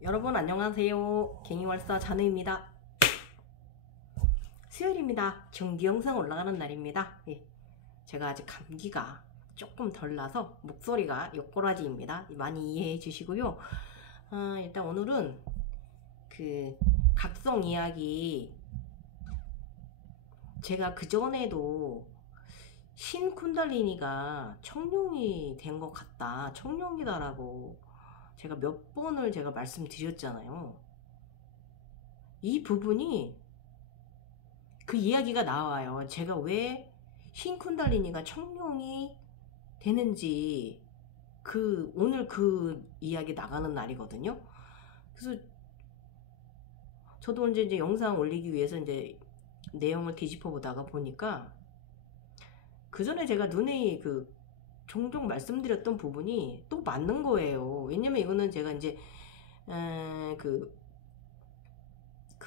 여러분 안녕하세요. 갱이월사 잔우입니다. 수요일입니다. 정기 영상 올라가는 날입니다. 예, 제가 아직 감기가 조금 덜 나서 목소리가 요꼬라지입니다. 많이 이해해 주시고요. 일단 오늘은 그 각성 이야기, 제가 그전에도 신 쿤달리니가 청룡이 된 것 같다, 청룡이다라고 제가 몇 번을 제가 말씀드렸잖아요. 이 부분이 그 이야기가 나와요. 제가 왜 흰쿤달리니가 청룡이 되는지, 오늘 그 이야기 나가는 날이거든요. 그래서 저도 이제 영상 올리기 위해서 이제 내용을 뒤집어 보다가 보니까 그 전에 제가 눈에 종종 말씀드렸던 부분이 또 맞는 거예요. 왜냐면 이거는 제가 이제 그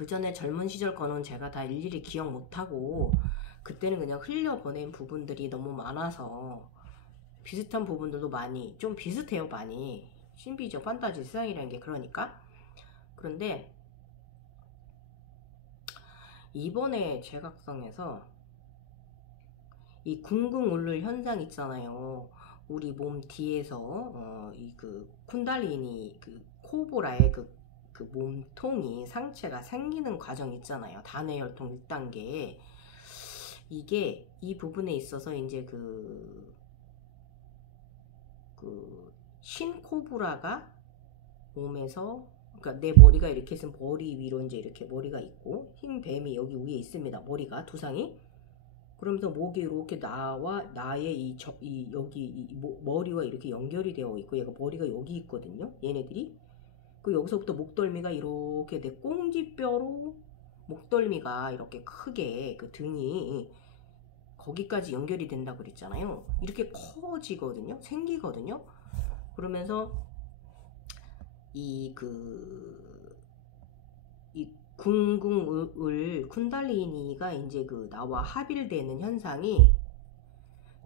전에 젊은 시절 거는 제가 다 일일이 기억 못하고 그때는 그냥 흘려보낸 부분들이 너무 많아서 비슷한 부분들도 많이 좀 비슷해요. 많이 신비적 판타지 세상이라는 게. 그런데 이번에 제각성에서 이 궁극울룰 현상 있잖아요. 우리 몸 뒤에서 쿤달리니 코브라의 그 몸통이 상체가 생기는 과정 있잖아요. 단회혈통 1단계. 이게 이 부분에 있어서 이제 신코브라가 몸에서, 그러니까 내 머리가 이렇게 있으면 머리 위로 이제 이렇게 머리가 있고 흰 뱀이 여기 위에 있습니다. 머리가 두상이. 그러면서 목이 이렇게 나의 머리와 이렇게 연결이 되어 있고, 얘가 머리가 여기 있거든요. 얘네들이. 여기서부터 목덜미가 이렇게 내 꽁지뼈로 목덜미가 이렇게 크게 등이 거기까지 연결이 된다고 그랬잖아요. 이렇게 커지거든요. 생기거든요. 그러면서 이 궁극을 쿤달리니가 이제 나와 합일되는 현상이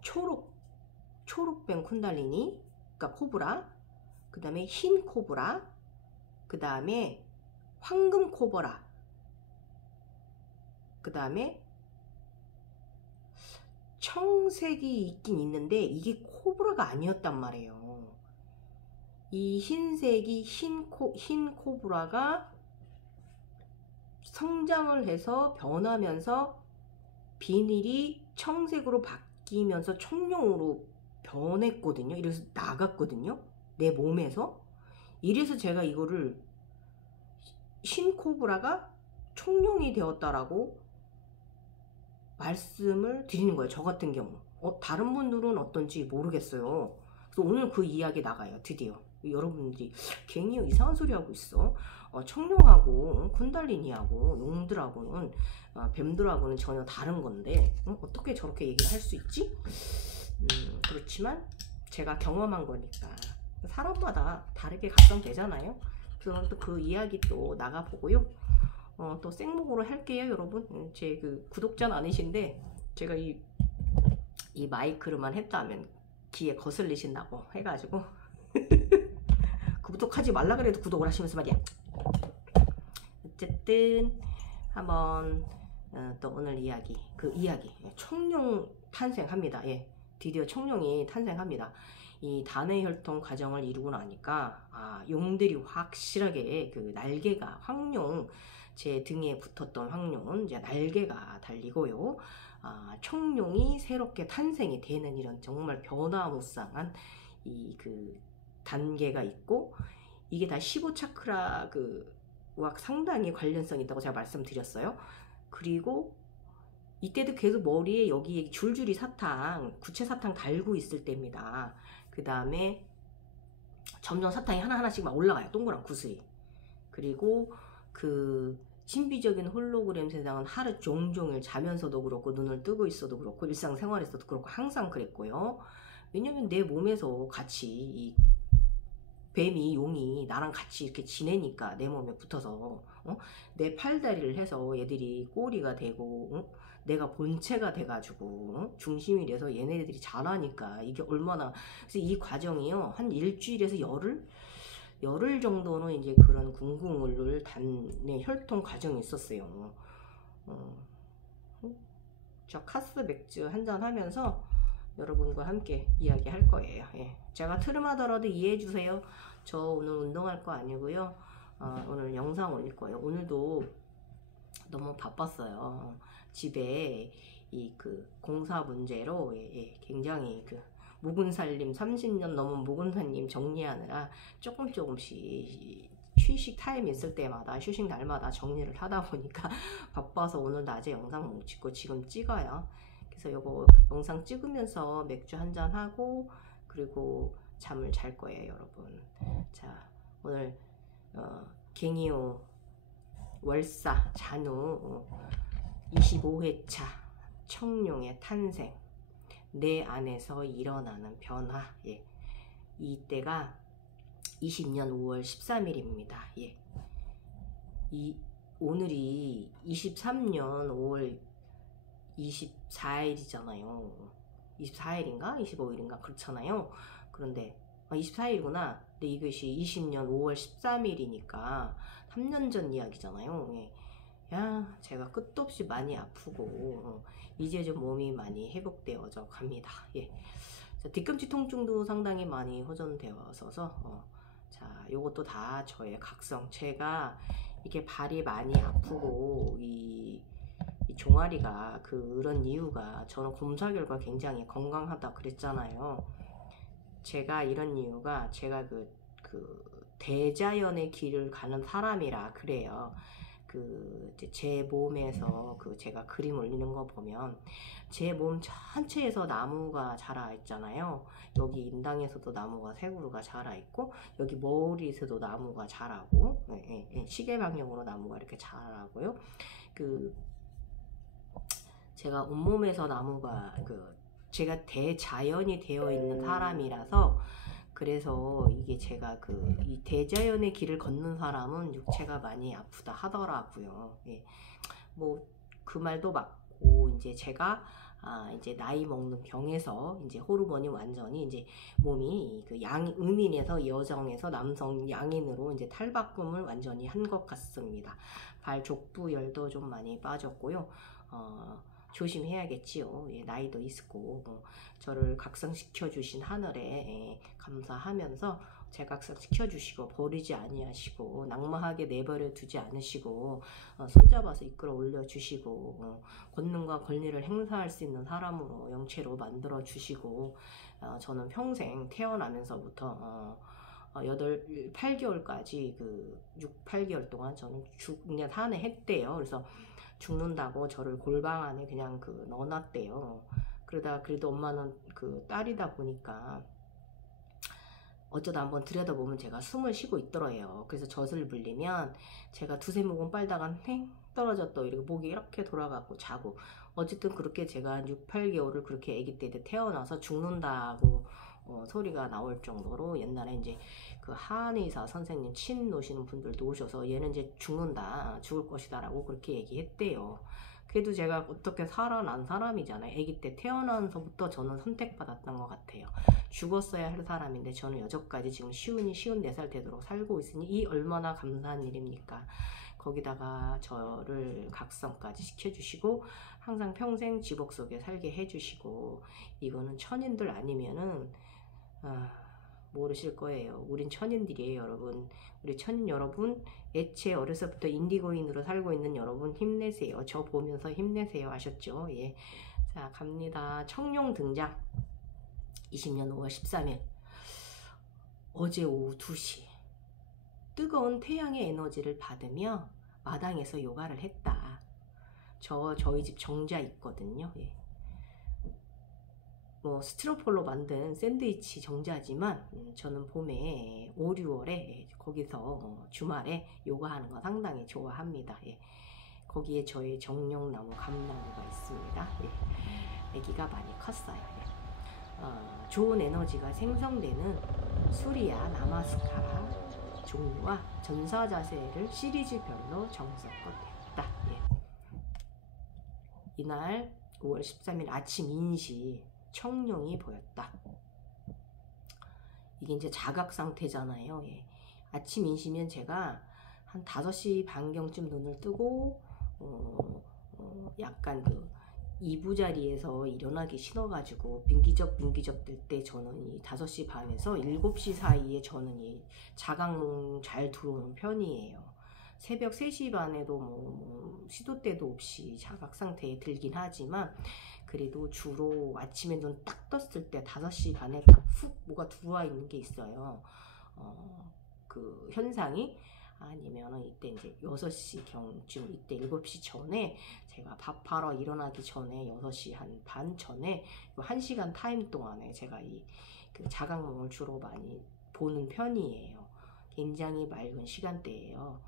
초록뱀 쿤달리니, 그러니까 코브라, 그 다음에 흰 코브라, 그 다음에 황금 코브라, 그 다음에 청색이 있긴 있는데 이게 코브라가 아니었단 말이에요. 이 흰색이 흰 코브라가 성장을 해서 변하면서 비닐이 청색으로 바뀌면서 청룡으로 변했거든요. 이래서 나갔거든요. 내 몸에서. 이래서 제가 이거를 신코브라가 청룡이 되었다라고 말씀을 드리는 거예요. 저 같은 경우. 다른 분들은 어떤지 모르겠어요. 그래서 오늘 그 이야기 나가요. 드디어. 여러분들이 괜히 이상한 소리 하고 있어. 청룡하고 쿤달리니하고 용들하고는 뱀들하고는 전혀 다른 건데 어떻게 저렇게 얘기를 할 수 있지? 그렇지만 제가 경험한 거니까 사람마다 다르게 각성되잖아요. 그래서 또 그 이야기 또 나가보고요. 또 생목으로 할게요. 여러분, 제 구독자는 아니신데 제가 이 마이크로만 했다면 귀에 거슬리신다고 해가지고 구독하지 말라 그래도 구독을 하시면서 말이야. 어쨌든 한번 또 오늘 이야기, 청룡 탄생합니다. 예, 드디어 청룡이 탄생합니다. 이 단회혈통 과정을 이루고 나니까 용들이 확실하게 날개가, 황룡, 제 등에 붙었던 황룡은 이제 날개가 달리고요. 청룡이 새롭게 탄생이 되는 이런 정말 변화무쌍한 단계가 있고, 이게 다 15차크라 와 상당히 관련성이 있다고 제가 말씀드렸어요. 그리고 이때도 계속 머리에 여기에 줄줄이 구체 사탕 달고 있을 때입니다. 그 다음에 점점 사탕이 하나하나씩 막 올라가요. 동그란 구슬이. 그리고 신비적인 홀로그램 세상은 하루 종종일 자면서도 그렇고 눈을 뜨고 있어도 그렇고 일상생활에서도 그렇고 항상 그랬고요. 왜냐면 내 몸에서 같이 이 뱀이, 용이 나랑 같이 이렇게 지내니까 내 몸에 붙어서 내 팔다리를 해서 얘들이 꼬리가 되고 내가 본체가 돼가지고 중심이 돼서 얘네들이 자라니까 이게 얼마나. 그래서 이 과정이요 한 일주일에서 열흘, 열흘 정도는 이제 그런 궁궁을 단내 혈통 과정이 있었어요. 저 카스 맥주 한잔 하면서 여러분과 함께 이야기할 거예요. 예. 제가 트름하더라도 이해해 주세요. 저 오늘 운동할 거 아니고요. 오늘 영상 올릴 거예요. 오늘도 너무 바빴어요. 집에 이 그 공사 문제로 굉장히 그 묵은살림 30년 넘은 묵은살림 정리하느라 조금씩 휴식 타임 있을 때마다 휴식 날마다 정리를 하다 보니까 바빠서 오늘 낮에 영상 못 찍고 지금 찍어요. 그래서 요거 영상 찍으면서 맥주 한잔 하고 그리고 잠을 잘 거예요, 여러분. 자, 오늘 갱이오 월사 잔우 25회차 청룡의 탄생, 내 안에서 일어나는 변화. 예. 이때가 20년 5월 13일입니다. 예. 오늘이 23년 5월 24일이잖아요. 24일인가? 25일인가? 그렇잖아요. 그런데 24일이구나. 근데 이것이 20년 5월 13일이니까 3년 전 이야기잖아요. 예. 야, 제가 끝도 없이 많이 아프고 이제 좀 몸이 많이 회복되어져 갑니다. 예. 자, 뒤꿈치 통증도 상당히 많이 호전되어서 자, 요것도 다 저의 각성. 제가 이게 발이 많이 아프고 이 종아리가 그런 이유가 저는 검사 결과 굉장히 건강하다 그랬잖아요. 제가 이런 이유가 제가 그 대자연의 길을 가는 사람이라 그래요. 제 몸에서 제가 그림 올리는 거 보면 제 몸 전체에서 나무가 자라 있잖아요. 여기 인당에서도 나무가 세 그루가 자라 있고 여기 머리에서도 나무가 자라고 시계 방향으로 나무가 이렇게 자라고요. 제가 온몸에서 나무가 제가 대자연이 되어 있는 사람이라서 그래서 이게 제가 이 대자연의 길을 걷는 사람은 육체가 많이 아프다 하더라고요. 예. 뭐 그 말도 맞고 이제 제가 이제 나이 먹는 병에서 이제 호르몬이 완전히 이제 몸이 음인에서 여성에서 남성 양인으로 이제 탈바꿈을 완전히 한 것 같습니다. 발 족부열도 좀 많이 빠졌고요. 조심해야겠지요. 예, 나이도 있고 저를 각성시켜 주신 하늘에 감사하면서 재각성시켜 주시고 버리지 아니하시고 낙마하게 내버려 두지 않으시고 손잡아서 이끌어 올려 주시고 권능과 권리를 행사할 수 있는 사람으로 영체로 만들어 주시고 저는 평생 태어나면서부터 8개월까지 8개월 동안 저는 그냥 산에 했대요. 그래서 죽는다고 저를 골방 안에 그냥 넣어놨대요. 그러다 그래도 엄마는 딸이다 보니까 어쩌다 한번 들여다보면 제가 숨을 쉬고 있더래요. 그래서 젖을 불리면 제가 두세 모금 빨다가 행 떨어져 또 이렇게 목이 이렇게 돌아가고 자고 어쨌든 그렇게 제가 6, 8개월을 그렇게 아기 때 태어나서 죽는다고 소리가 나올 정도로 옛날에 이제 한의사 선생님 친 노시는 분들도 오셔서 얘는 이제 죽는다, 죽을 것이다 라고 그렇게 얘기했대요. 그래도 제가 어떻게 살아난 사람이잖아요. 아기 때 태어나서부터 저는 선택받았던 것 같아요. 죽었어야 할 사람인데 저는 여전까지 지금 쉬운 4살 되도록 살고 있으니 이 얼마나 감사한 일입니까. 거기다가 저를 각성까지 시켜주시고 항상 평생 지복 속에 살게 해주시고 이거는 천인들 아니면은 모르실 거예요. 우린 천인들이에요, 여러분. 우리 천인 여러분, 애초에 어려서부터 인디고인으로 살고 있는 여러분 힘내세요. 저 보면서 힘내세요. 아셨죠? 예. 자, 갑니다. 청룡 등장. 20년 5월 13일. 어제 오후 2시. 뜨거운 태양의 에너지를 받으며 마당에서 요가를 했다. 저희 집 정자 있거든요. 예. 스티로폴로 만든 샌드위치 정자지만 저는 봄에 5, 6월에 거기서 주말에 요가하는 거 상당히 좋아합니다. 예. 거기에 저의 정령나무 감나무가 있습니다. 예. 아기가 많이 컸어요. 예. 좋은 에너지가 생성되는 수리야 나마스카라 종류와 전사자세를 시리즈별로 정석껏 했다. 예. 이날 5월 13일 아침 인시 청룡이 보였다. 이게 이제 자각 상태잖아요. 예. 아침 인시면 제가 한 5시 반경쯤 눈을 뜨고 약간 그 이부자리에서 일어나기 싫어가지고 민기적 될 때 저는 이 5시 반에서 7시 사이에 저는 이 자각몽 잘 들어오는 편이에요. 새벽 3시 반에도 뭐 시도 때도 없이 자각 상태에 들긴 하지만 그래도 주로 아침에 눈 딱 떴을 때 5시 반에 딱 훅 뭐가 들어와 있는 게 있어요. 그 현상이. 아니면은 이때 이제 6시 경쯤, 이때 7시 전에 제가 밥하러 일어나기 전에 6시 한 반 전에 1시간 타임 동안에 제가 이 그 자각몽을 주로 많이 보는 편이에요. 굉장히 맑은 시간대예요.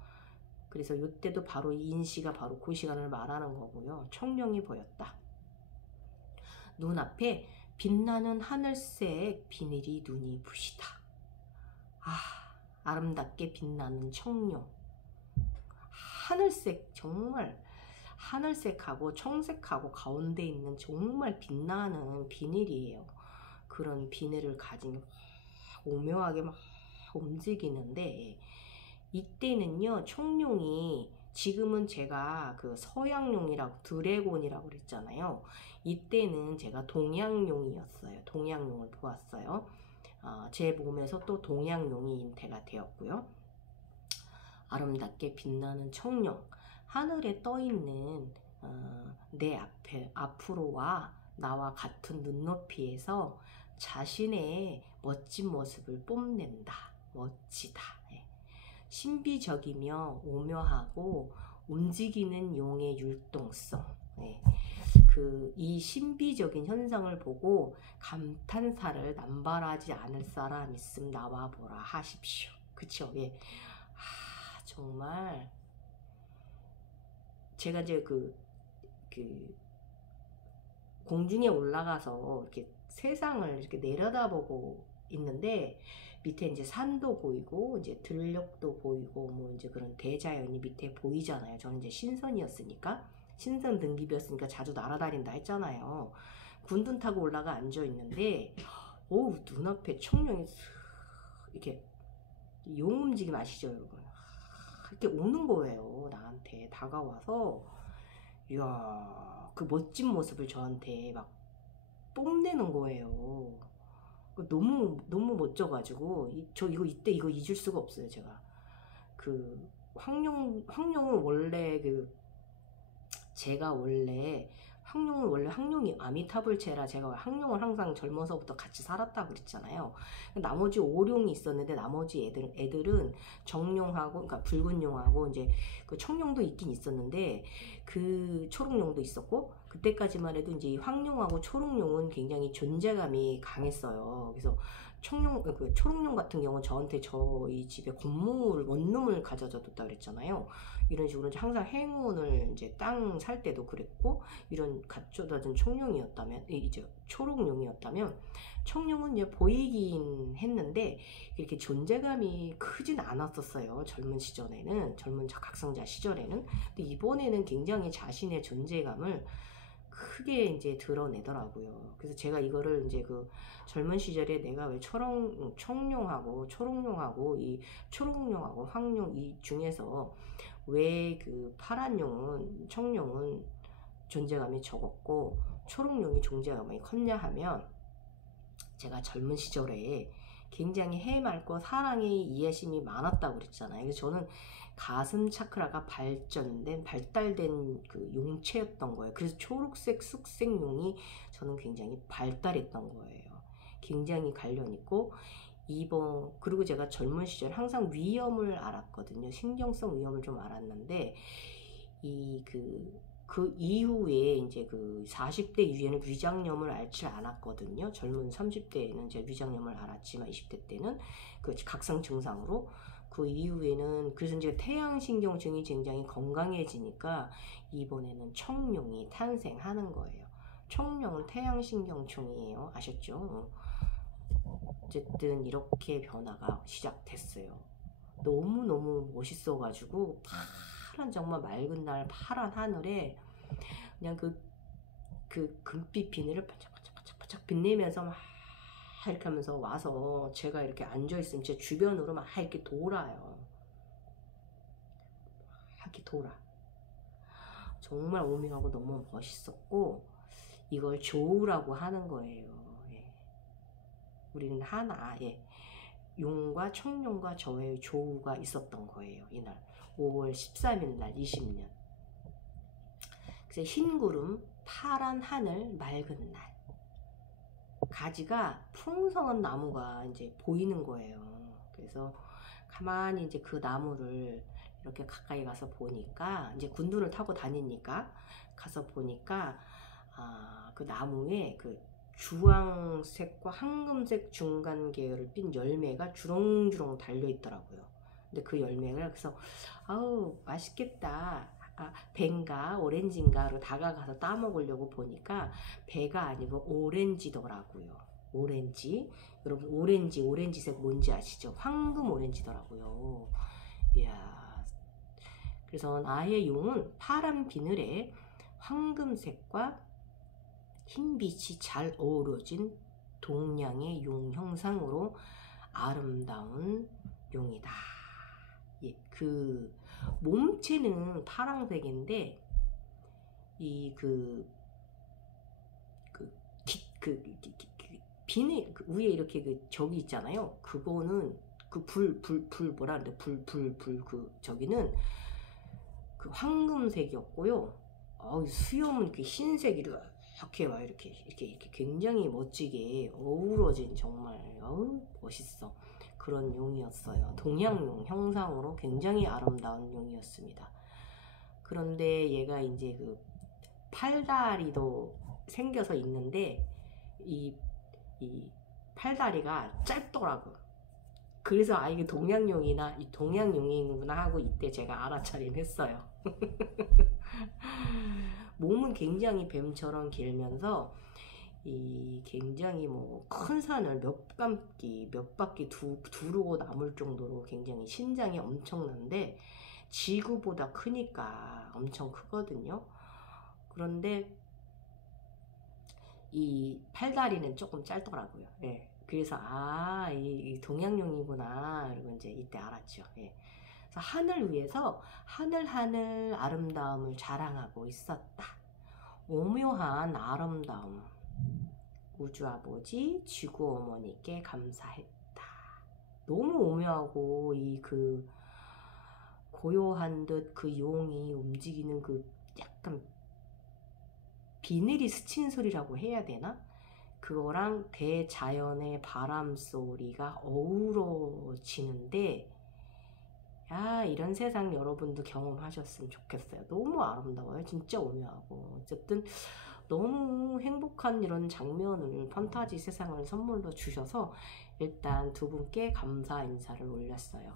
그래서 이때도 바로 인시가 바로 그 시간을 말하는 거고요. 청룡이 보였다. 눈앞에 빛나는 하늘색 비늘이 눈이 부시다. 아름답게 빛나는 청룡. 하늘색, 정말 하늘색하고 청색하고 가운데 있는 정말 빛나는 비늘이에요. 그런 비늘을 가진 오묘하게 막 움직이는데, 이때는요 청룡이, 지금은 제가 그 서양룡이라고 드래곤이라고 그랬잖아요. 이때는 제가 동양룡이었어요. 동양룡을 보았어요. 제 몸에서 또 동양룡이 인태가 되었고요. 아름답게 빛나는 청룡, 하늘에 떠있는 내 앞으로와 나와 같은 눈높이에서 자신의 멋진 모습을 뽐낸다. 멋지다. 신비적이며 오묘하고 움직이는 용의 율동성. 이 신비적인 현상을 보고 감탄사를 남발하지 않을 사람 있음 나와보라 하십시오. 그쵸? 정말 제가 이제 그 공중에 올라가서 이렇게 세상을 이렇게 내려다보고 있는데, 밑에 이제 산도 보이고 이제 들녘도 보이고 뭐 이제 그런 대자연이 밑에 보이잖아요. 저는 이제 신선 등급이었으니까 자주 날아다닌다 했잖아요. 군둔 타고 올라가 앉아 있는데, 눈앞에 청룡이 이렇게 용 움직임 아시죠, 여러분? 이렇게 오는 거예요. 나한테 다가와서, 이야, 그 멋진 모습을 저한테 막 뽐내는 거예요. 너무 멋져가지고 이때 잊을 수가 없어요. 제가 그 황룡은 원래 황룡이 아미타불체라, 제가 황룡을 항상 젊어서부터 같이 살았다고 그랬잖아요. 나머지 5룡이 있었는데 나머지 애들은 정룡하고, 그러니까 붉은 용하고 이제 그 청룡도 있긴 있었는데, 그 초록룡도 있었고, 그때까지만 해도 이제 황룡하고 초록룡은 굉장히 존재감이 강했어요. 그래서 초록룡 같은 경우는 저희 집에 원룸을 가져다 뒀다 그랬잖아요. 이런 식으로 항상 행운을 이제 땅 살 때도 그랬고, 이런 갖춰다 준 청룡이었다면, 이제 초록룡이었다면, 청룡은 이제 보이긴 했는데 이렇게 존재감이 크진 않았었어요. 젊은 각성자 시절에는. 근데 이번에는 굉장히 자신의 존재감을 크게 이제 드러내더라고요. 그래서 제가 이거를 이제 그 젊은 시절에 내가 왜 청룡하고 초록룡하고 이 초록룡하고 황룡 이 중에서 왜 그 파란 청룡은 존재감이 적었고 초록룡이 존재감이 컸냐 하면, 제가 젊은 시절에 굉장히 해맑고 사랑의 이해심이 많았다고 그랬잖아요. 그래서 저는 가슴 차크라가 발달된 그 용체였던 거예요. 그래서 초록색 쑥색용이 저는 굉장히 발달했던 거예요. 굉장히 관련있고, 그리고 제가 젊은 시절 항상 위험을 알았거든요. 신경성 위험을 좀 알았는데, 그 이후에 이제 그 40대 이후에는 위장염을 앓지 않았거든요. 젊은 30대에는 이제 위장염을 알았지만 20대 때는 그 각성 증상으로, 그 이후에는, 그래서 이제 태양신경증이 굉장히 건강해지니까 이번에는 청룡이 탄생하는 거예요. 청룡은 태양신경증이에요. 아셨죠? 어쨌든 이렇게 변화가 시작됐어요. 너무너무 멋있어가지고, 정말 맑은 날 파란 하늘에 그냥 그 금빛 비늘을 반짝반짝 빛내면서 막 이렇게 하면서 와서 제가 이렇게 앉아있으면 제 주변으로 막 이렇게 돌아요. 이렇게 돌아. 정말 오묘하고 너무 멋있었고, 이걸 조우라고 하는 거예요. 예. 우리는 하나, 예. 용과 청룡과 저의 조우가 있었던 거예요. 이날 5월 13일 날 20년. 그래서 흰 구름, 파란 하늘, 맑은 날. 가지가 풍성한 나무가 이제 보이는 거예요. 그래서 가만히 이제 그 나무를 이렇게 가까이 가서 보니까, 이제 군두를 타고 다니니까 가서 보니까, 그 나무에 그 주황색과 황금색 중간 계열을 띤 열매가 주렁주렁 달려 있더라고요. 근데 그 열매가, 그래서 아우 맛있겠다, 배인가 오렌지인가로 다가가서 따먹으려고 보니까 배가 아니고 오렌지더라고요. 오렌지. 여러분, 오렌지색 뭔지 아시죠? 황금 오렌지더라고요. 이야. 그래서 나의 용은 파란 비늘에 황금색과 흰빛이 잘 어우러진 동양의 용 형상으로 아름다운 용이다. 예, 그 몸체는 파란색인데 이 비늘 그 위에 이렇게 그 저기 있잖아요. 그거는 그 불 뭐라 그래, 불 그 저기는 그 황금색이었고요. 수염은 그 흰색이 이렇게 와 이렇게 굉장히 멋지게 어우러진, 정말 멋있어. 그런 용이었어요. 동양용 형상으로 굉장히 아름다운 용이었습니다. 그런데 얘가 이제 그 팔다리도 생겨서 있는데 이 팔다리가 짧더라고. 그래서 이게 동양용이나 이 동양용이구나 하고 이때 제가 알아차림했어요. 몸은 굉장히 뱀처럼 길면서 이 굉장히 뭐 큰 산을 몇 바퀴 두르고 남을 정도로 굉장히 신장이 엄청난데, 지구보다 크니까 엄청 크거든요. 그런데 이 팔다리는 조금 짧더라고요. 예. 그래서 이 동양용이구나, 그리고 이제 이때 알았죠. 예. 그래서 하늘 위에서 하늘 아름다움을 자랑하고 있었다. 오묘한 아름다움. 우주 아버지, 지구 어머니께 감사했다. 너무 오묘하고 이 그 고요한 듯 그 용이 움직이는 그 약간 비늘이 스친 소리라고 해야 되나? 그거랑 대자연의 바람 소리가 어우러지는데, 이런 세상 여러분도 경험하셨으면 좋겠어요. 너무 아름다워요. 진짜 오묘하고. 어쨌든 너무 행복한 이런 장면을, 판타지 세상을 선물로 주셔서 일단 두 분께 감사 인사를 올렸어요.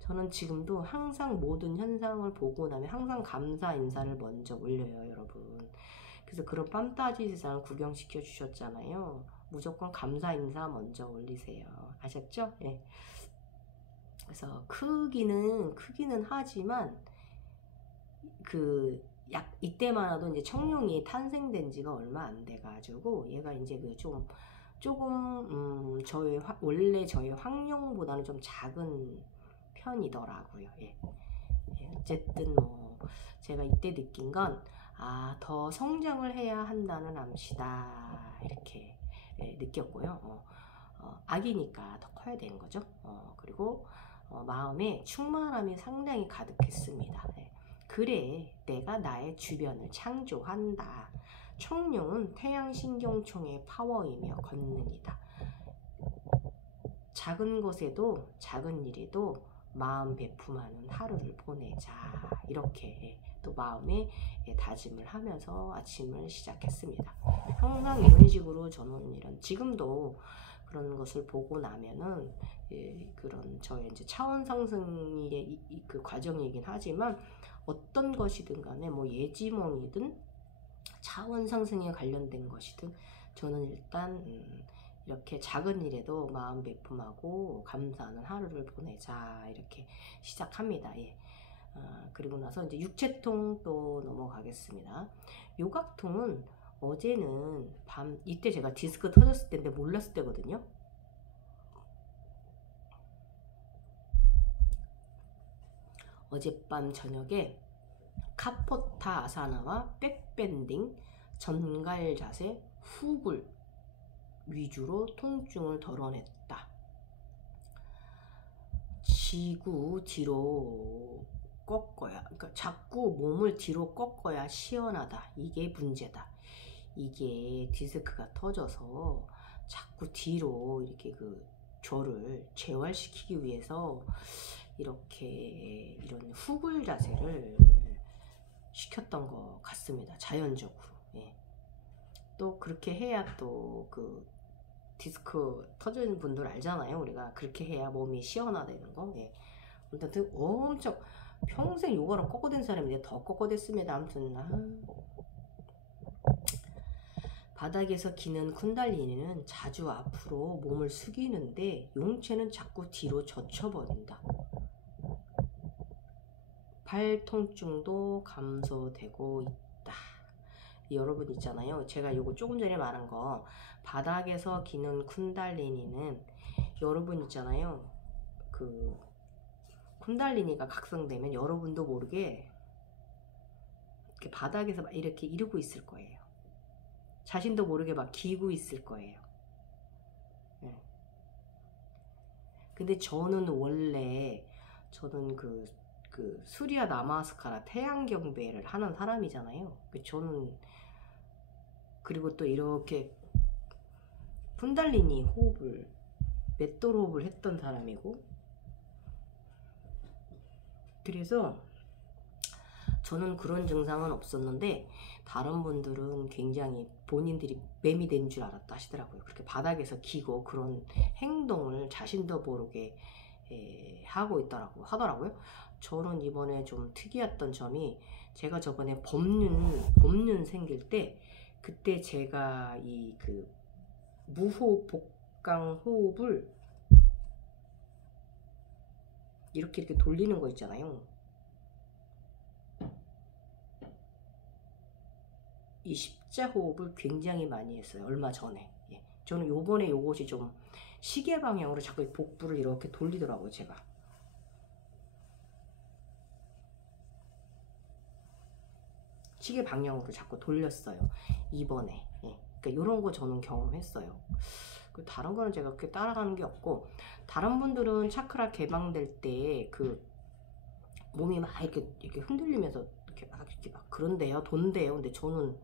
저는 지금도 항상 모든 현상을 보고 나면 항상 감사 인사를 먼저 올려요, 여러분. 그래서 그런 판타지 세상을 구경시켜 주셨잖아요. 무조건 감사 인사 먼저 올리세요. 아셨죠? 예. 그래서 크기는 하지만 이때만 해도 이제 청룡이 탄생된 지가 얼마 안 돼 가지고 얘가 이제 조금 원래 저희 황룡보다는 좀 작은 편이더라고요. 예. 어쨌든 뭐 제가 이때 느낀 건 더 성장을 해야 한다는 암시다, 이렇게 느꼈고요. 아기니까 더 커야 되는 거죠. 그리고 마음에 충만함이 상당히 가득했습니다. 그래, 내가 나의 주변을 창조한다. 청룡은 태양신경총의 파워이며 권능이다. 작은 것에도 작은 일에도 마음 베품하는 하루를 보내자. 이렇게 또 마음에 다짐을 하면서 아침을 시작했습니다. 항상 이런 식으로 저는 지금도 그런 것을 보고 나면은 그런 저의 이제 차원 상승의 그 과정이긴 하지만, 어떤 것이든 간에 뭐 예지몽이든 차원 상승에 관련된 것이든 저는 일단 이렇게 작은 일에도 마음 베품하고 감사하는 하루를 보내자, 이렇게 시작합니다. 예. 그리고 나서 이제 육체통 또 넘어가겠습니다. 요각통은 어제는 이때 제가 디스크 터졌을 때인데 몰랐을 때거든요. 어젯밤 저녁에 카포타 아사나와 백밴딩, 전갈 자세, 훅을 위주로 통증을 덜어냈다. 지구 뒤로 꺾어야, 그러니까 자꾸 몸을 뒤로 꺾어야 시원하다. 이게 문제다. 이게 디스크가 터져서 자꾸 뒤로 이렇게 그 저를 재활시키기 위해서 이렇게 이런 후굴 자세를 시켰던 것 같습니다. 자연적으로. 예. 또 그렇게 해야 또 그 디스크 터진 분들 알잖아요. 우리가 그렇게 해야 몸이 시원하다는 거. 예. 아무튼 엄청 평생 요가로 꺾어댄 사람인데 더 꺾어댔습니다. 아무튼 바닥에서 기는 쿤달리니는 자주 앞으로 몸을 숙이는데 용체는 자꾸 뒤로 젖혀버린다. 발 통증도 감소되고 있다. 여러분 있잖아요. 제가 요거 조금 전에 말한 거 바닥에서 기는 쿤달리니는 여러분 있잖아요. 그 쿤달리니가 각성되면 여러분도 모르게 이렇게 바닥에서 막 이렇게 이러고 있을 거예요. 자신도 모르게 막 기고 있을 거예요. 네. 근데 저는 원래 저는 그 수리아 나마스카라 태양경배를 하는 사람이잖아요. 저는 그리고 또 이렇게 쿤달리니 호흡을 맷돌 호흡을 했던 사람이고, 그래서 저는 그런 증상은 없었는데 다른 분들은 굉장히 본인들이 뱀이 된 줄 알았다 하시더라고요. 그렇게 바닥에서 기고 그런 행동을 자신도 모르게 하고 하더라고요. 저는 이번에 좀 특이했던 점이, 제가 저번에 법륜 생길 때 그때 제가 이 그 무호흡 복강 호흡을 이렇게 돌리는 거 있잖아요. 이 십자 호흡을 굉장히 많이 했어요. 얼마 전에. 예. 저는 요번에 요것이 좀 시계 방향으로 자꾸 복부를 이렇게 돌리더라고요. 제가. 시계 방향으로 자꾸 돌렸어요. 이번에. 예. 그러니까 이런 거 저는 경험했어요. 다른 거는 제가 그렇게 따라가는 게 없고, 다른 분들은 차크라 개방될 때 그 몸이 막 이렇게 흔들리면서 이렇게 막 그런데요, 돈대요. 근데 저는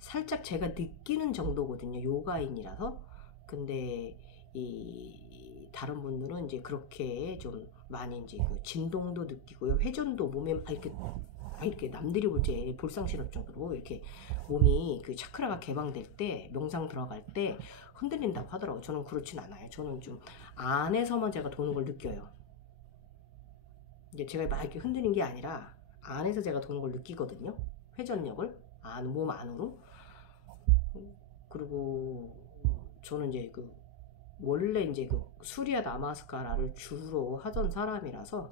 살짝 제가 느끼는 정도거든요. 요가인이라서. 근데 이 다른 분들은 이제 그렇게 좀 많이 이제 그 진동도 느끼고요. 회전도 몸에 막 이렇게 남들이 볼 때 볼상실업 정도로 이렇게 몸이 그 차크라가 개방될 때, 명상 들어갈 때 흔들린다고 하더라고요. 저는 그렇진 않아요. 저는 좀 안에서만 제가 도는 걸 느껴요. 이제 제가 막 이렇게 흔드는 게 아니라 안에서 제가 도는 걸 느끼거든요. 회전력을 몸 안으로. 그리고 저는 이제 그 원래 이제 그 수리아 나마스카라를 주로 하던 사람이라서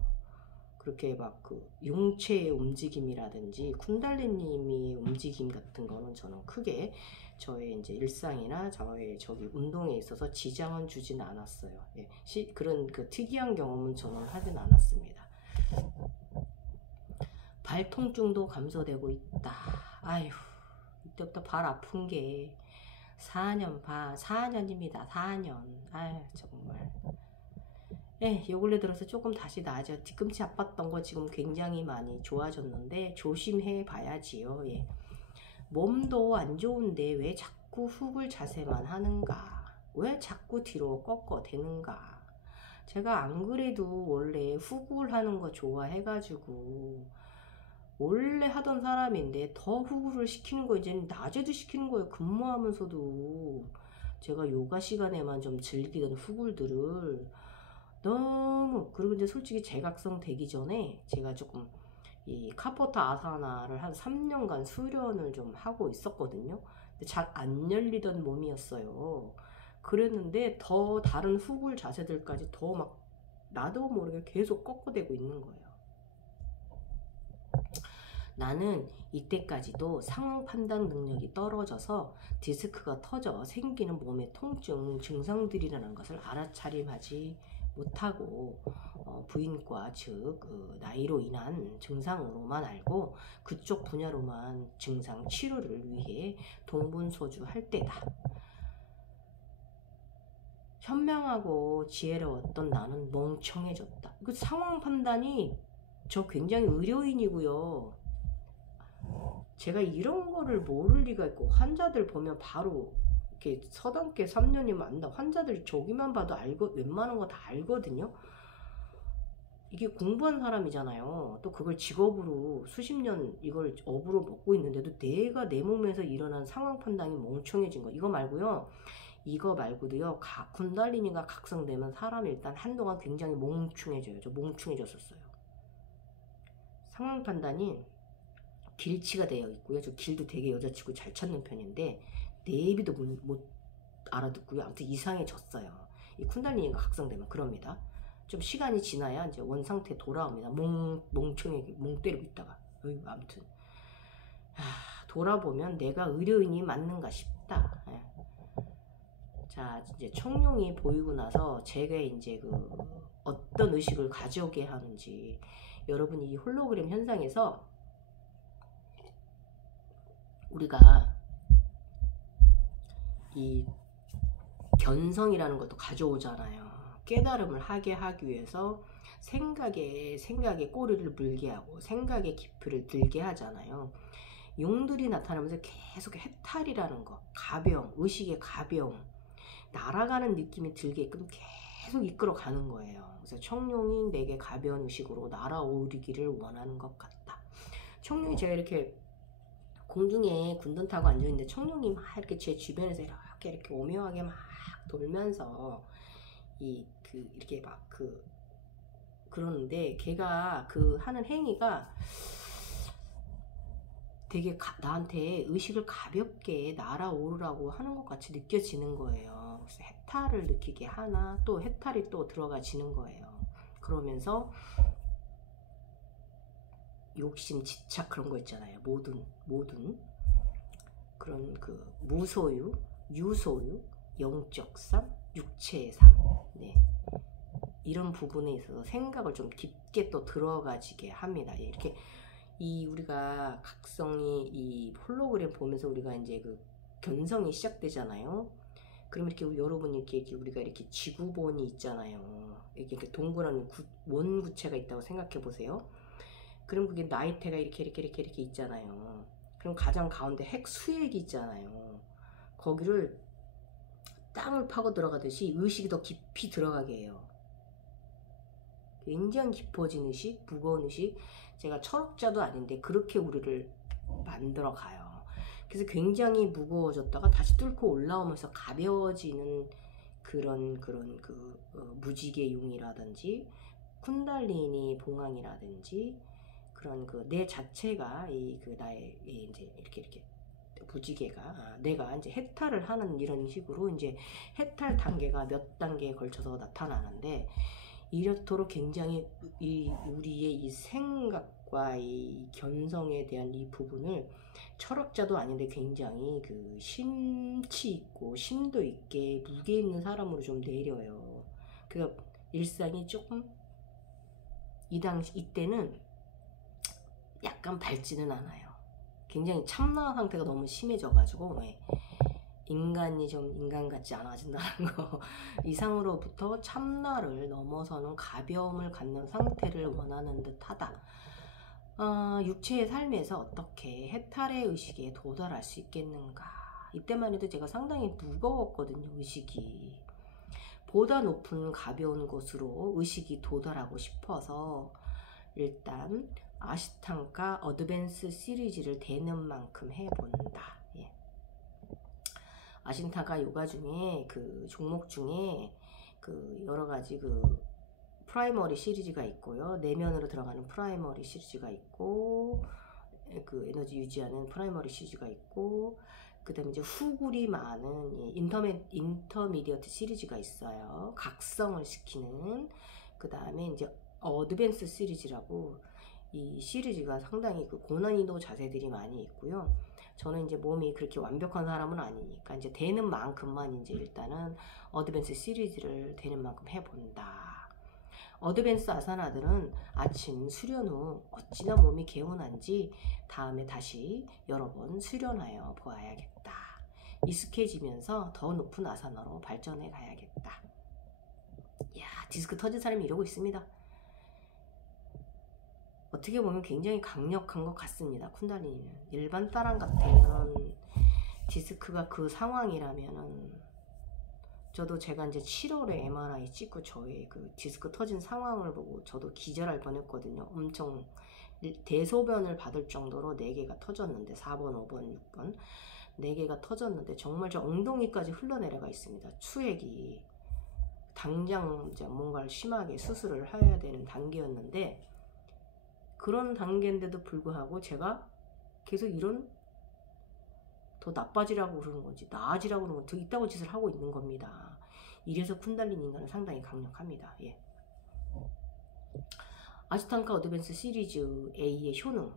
그렇게 막 그 용체의 움직임이라든지 쿤달리님이 움직임 같은 거는 저는 크게 저의 이제 일상이나 저의 저기 운동에 있어서 지장은 주진 않았어요. 예. 그런 그 특이한 경험은 저는 하진 않았습니다. 발 통증도 감소되고 있다. 아휴, 이때부터 발 아픈 게 4년입니다. 4년. 아휴, 정말. 예, 요 근래 들어서 조금 다시 나아져. 뒤꿈치 아팠던 거 지금 굉장히 많이 좋아졌는데 조심해 봐야지요. 예. 몸도 안 좋은데 왜 자꾸 훅을 자세만 하는가? 왜 자꾸 뒤로 꺾어대는가? 제가 안 그래도 원래 훅을 하는 거 좋아해가지고 원래 하던 사람인데 더 훅을 시키는 거 이제는 낮에도 시키는 거예요. 근무하면서도. 제가 요가 시간에만 좀 즐기던 훅을들을 너무, 그리고 이제 솔직히 재각성 되기 전에 제가 조금 이 카포타 아사나를 한 3년간 수련을 좀 하고 있었거든요. 근데 잘 안 열리던 몸이었어요. 그랬는데 더 다른 훅을 자세들까지 더 막 나도 모르게 계속 꺾어대고 있는 거예요. 나는 이때까지도 상황 판단 능력이 떨어져서 디스크가 터져 생기는 몸의 통증 증상들이라는 것을 알아차림하지 못하고 부인과 즉 나이로 인한 증상으로만 알고 그쪽 분야로만 증상 치료를 위해 동분서주할 때다. 현명하고 지혜로웠던 나는 멍청해졌다. 그 상황 판단이 저 굉장히 의료인이고요. 제가 이런 거를 모를 리가 있고 환자들 보면 바로 이렇게 서당계 3년이면 안다. 환자들이 저기만 봐도 웬만한 거 다 알거든요. 이게 공부한 사람이잖아요. 또 그걸 직업으로 수십 년 이걸 업으로 먹고 있는데도 내가 내 몸에서 일어난 상황 판단이 멍청해진 거. 이거 말고도요. 쿤달리니가 각성되면 사람이 일단 한동안 굉장히 멍충해져요. 저 멍충해졌었어요. 상황 판단이 길치가 되어 있고요. 저 길도 되게 여자치고 잘 찾는 편인데 내비도 못 알아듣고요. 아무튼 이상해졌어요. 이 쿤달리니가 각성되면 그럽니다. 좀 시간이 지나야 이제 원상태 돌아옵니다. 멍청하게 멍 때리고 있다가. 아무튼 돌아보면 내가 의료인이 맞는가 싶다. 예. 자, 이제 청룡이 보이고 나서 제가 이제 어떤 의식을 가져오게 하는지 여러분이 이 홀로그램 현상에서 우리가 이 견성이라는 것도 가져오잖아요. 깨달음을 하게 하기 위해서 생각에 꼬리를 물게 하고 생각의 깊이를 들게 하잖아요. 용들이 나타나면서 계속 해탈이라는 거, 가벼움, 의식의 가벼움, 날아가는 느낌이 들게끔 계속 이끌어 가는 거예요. 그래서 청룡이 내게 가벼운 의식으로 날아오르기를 원하는 것 같다. 청룡이 제가 이렇게 공중에 군돈 타고 앉아있는데 청룡이 막 이렇게 제 주변에서 이렇게 오묘하게 막 돌면서 이렇게 막 그러는데 걔가 하는 행위가 되게 나한테 의식을 가볍게 날아오르라고 하는 것 같이 느껴지는 거예요. 그래서 해탈을 느끼게 하나 또 해탈이 또 들어가지는 거예요. 그러면서 욕심, 집착 그런 거 있잖아요. 모든 그런 무소유, 유소유, 영적 삶, 육체의 삶, 네. 이런 부분에 있어서 생각을 좀 깊게 또 들어가지게 합니다. 이렇게 우리가 각성이 이 홀로그램 보면서 우리가 이제 견성이 시작되잖아요. 그럼 이렇게 여러분이 이렇게 우리가 이렇게 지구본이 있잖아요. 이렇게 동그란 원구체가 있다고 생각해 보세요. 그럼 그게 나이테가 이렇게 있잖아요. 그럼 가장 가운데 핵수액이 있잖아요. 거기를 땅을 파고 들어가듯이 의식이 더 깊이 들어가게 해요. 굉장히 깊어진 의식, 무거운 의식. 제가 철학자도 아닌데 그렇게 우리를 만들어 가요. 그래서 굉장히 무거워졌다가 다시 뚫고 올라오면서 가벼워지는 그런 무지개용이라든지 쿤달리니 봉황이라든지 그런 내 자체가 나의 이제 이렇게 무지개가 내가 이제 해탈을 하는 이런 식으로 이제 해탈 단계가 몇 단계에 걸쳐서 나타나는데 이렇도록 굉장히 우리의 이 생각과 이 견성에 대한 이 부분을 철학자도 아닌데 굉장히 심치 있고 심도 있게 무게 있는 사람으로 좀 내려요. 그러니까 일상이 조금 이때는 약간 밝지는 않아요. 굉장히 참나 상태가 너무 심해져가지고 인간이 좀 인간 같지 않아진다는 거 이상으로부터 참나를 넘어서는 가벼움을 갖는 상태를 원하는 듯하다. 육체의 삶에서 어떻게 해탈의 의식에 도달할 수 있겠는가. 이때만 해도 제가 상당히 무거웠거든요. 의식이 보다 높은 가벼운 곳으로 의식이 도달하고 싶어서 일단 아시탄가 어드밴스 시리즈를 되는 만큼 해본다. 예. 아시탄가 요가 중에 종목 중에 여러가지 프라이머리 시리즈가 있고요. 내면으로 들어가는 프라이머리 시리즈가 있고 에너지 유지하는 프라이머리 시리즈가 있고 그 다음에 이제 후굴이 많은 인터미디어트 시리즈가 있어요. 각성을 시키는. 그 다음에 이제 어드밴스 시리즈라고 이 시리즈가 상당히 고난이도 자세들이 많이 있고요. 저는 이제 몸이 그렇게 완벽한 사람은 아니니까 이제 되는 만큼만 이제 일단은 어드밴스 시리즈를 되는 만큼 해본다. 어드밴스 아사나들은 아침 수련 후 어찌나 몸이 개운한지 다음에 다시 여러 번 수련하여 보아야겠다. 익숙해지면서 더 높은 아사나로 발전해 가야겠다. 이야, 디스크 터진 사람이 이러고 있습니다. 어떻게 보면 굉장히 강력한 것 같습니다. 쿤달리니는 일반 사람 같으면 디스크가 그 상황이라면은, 저도 제가 이제 7월에 MRI 찍고 저의 그 디스크 터진 상황을 보고 저도 기절할 뻔했거든요. 엄청 대소변을 받을 정도로 4개가 터졌는데, 4번, 5번, 6번 4개가 터졌는데 정말 저 엉덩이까지 흘러내려가 있습니다. 추액이. 당장 이제 뭔가를 심하게 수술을 해야 되는 단계였는데, 그런 단계인데도 불구하고 제가 계속 이런 더 나빠지라고 그러는 건지 나아지라고 그러는 건지 더 이따구 짓을 하고 있는 겁니다. 이래서 쿤달리니 인간은 상당히 강력합니다. 예. 아시탄카 어드밴스 시리즈 A의 효능,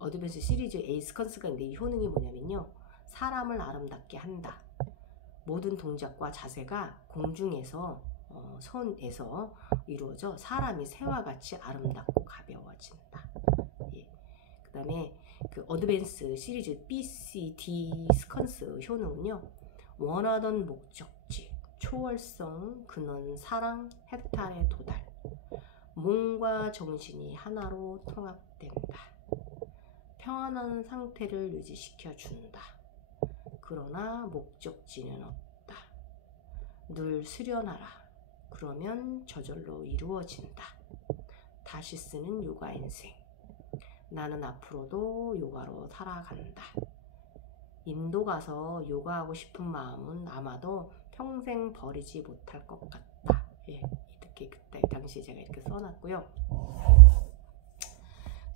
어드밴스 시리즈 A 스컨스가 있는데 이 효능이 뭐냐면요, 사람을 아름답게 한다. 모든 동작과 자세가 공중에서 선에서 이루어져 사람이 새와 같이 아름답고 가벼워진다. 예. 그 다음에 그 어드밴스 시리즈 BCD 스컨스 효능은요, 원하던 목적지, 초월성, 근원, 사랑, 해탈의 도달, 몸과 정신이 하나로 통합된다. 평안한 상태를 유지시켜 준다. 그러나 목적지는 없다. 늘 수련하라. 그러면 저절로 이루어진다. 다시 쓰는 요가 인생. 나는 앞으로도 요가로 살아간다. 인도 가서 요가하고 싶은 마음은 아마도 평생 버리지 못할 것 같다. 예, 이렇게 그때 당시에 제가 이렇게 써놨고요.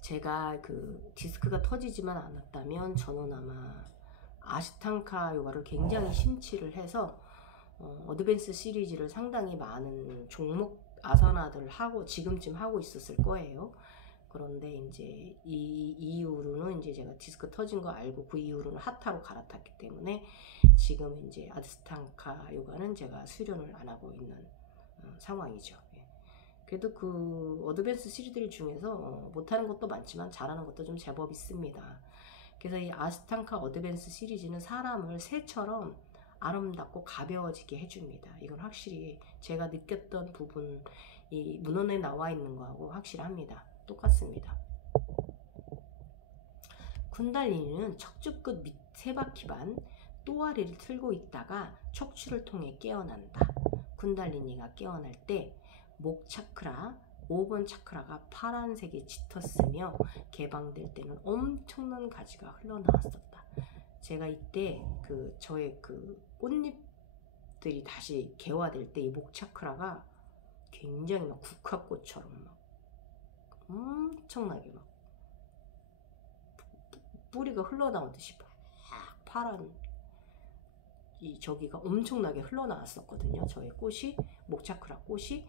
제가 그 디스크가 터지지만 않았다면 저는 아마 아시탄카 요가를 굉장히 심취를 해서 어드밴스 시리즈를 상당히 많은 종목 아사나들을 하고 지금쯤 하고 있었을 거예요. 그런데 이제 이 이후로는 이제 제가 디스크 터진 거 알고 그 이후로는 하타로 갈아탔기 때문에 지금 이제 아시탄카 요가는 제가 수련을 안 하고 있는 상황이죠. 예. 그래도 그 어드밴스 시리즈 중에서 못하는 것도 많지만 잘하는 것도 좀 제법 있습니다. 그래서 이 아시탄카 어드밴스 시리즈는 사람을 새처럼 아름답고 가벼워지게 해줍니다. 이건 확실히 제가 느꼈던 부분, 이 문헌에 나와 있는 거하고 확실합니다. 똑같습니다. 쿤달리니는 척추 끝 밑 세 바퀴 반 또아리를 틀고 있다가 척추를 통해 깨어난다. 쿤달리니가 깨어날 때 목 차크라, 5번 차크라가 파란색이 짙었으며 개방될 때는 엄청난 가지가 흘러나왔었다. 제가 이때 그 저의 그 꽃잎들이 다시 개화될 때 이 목 차크라가 굉장히 막 국화꽃처럼 막 엄청나게 막 뿌리가 흘러나오듯이 파란 이 저기가 엄청나게 흘러나왔었거든요. 저의 꽃이, 목차크라 꽃이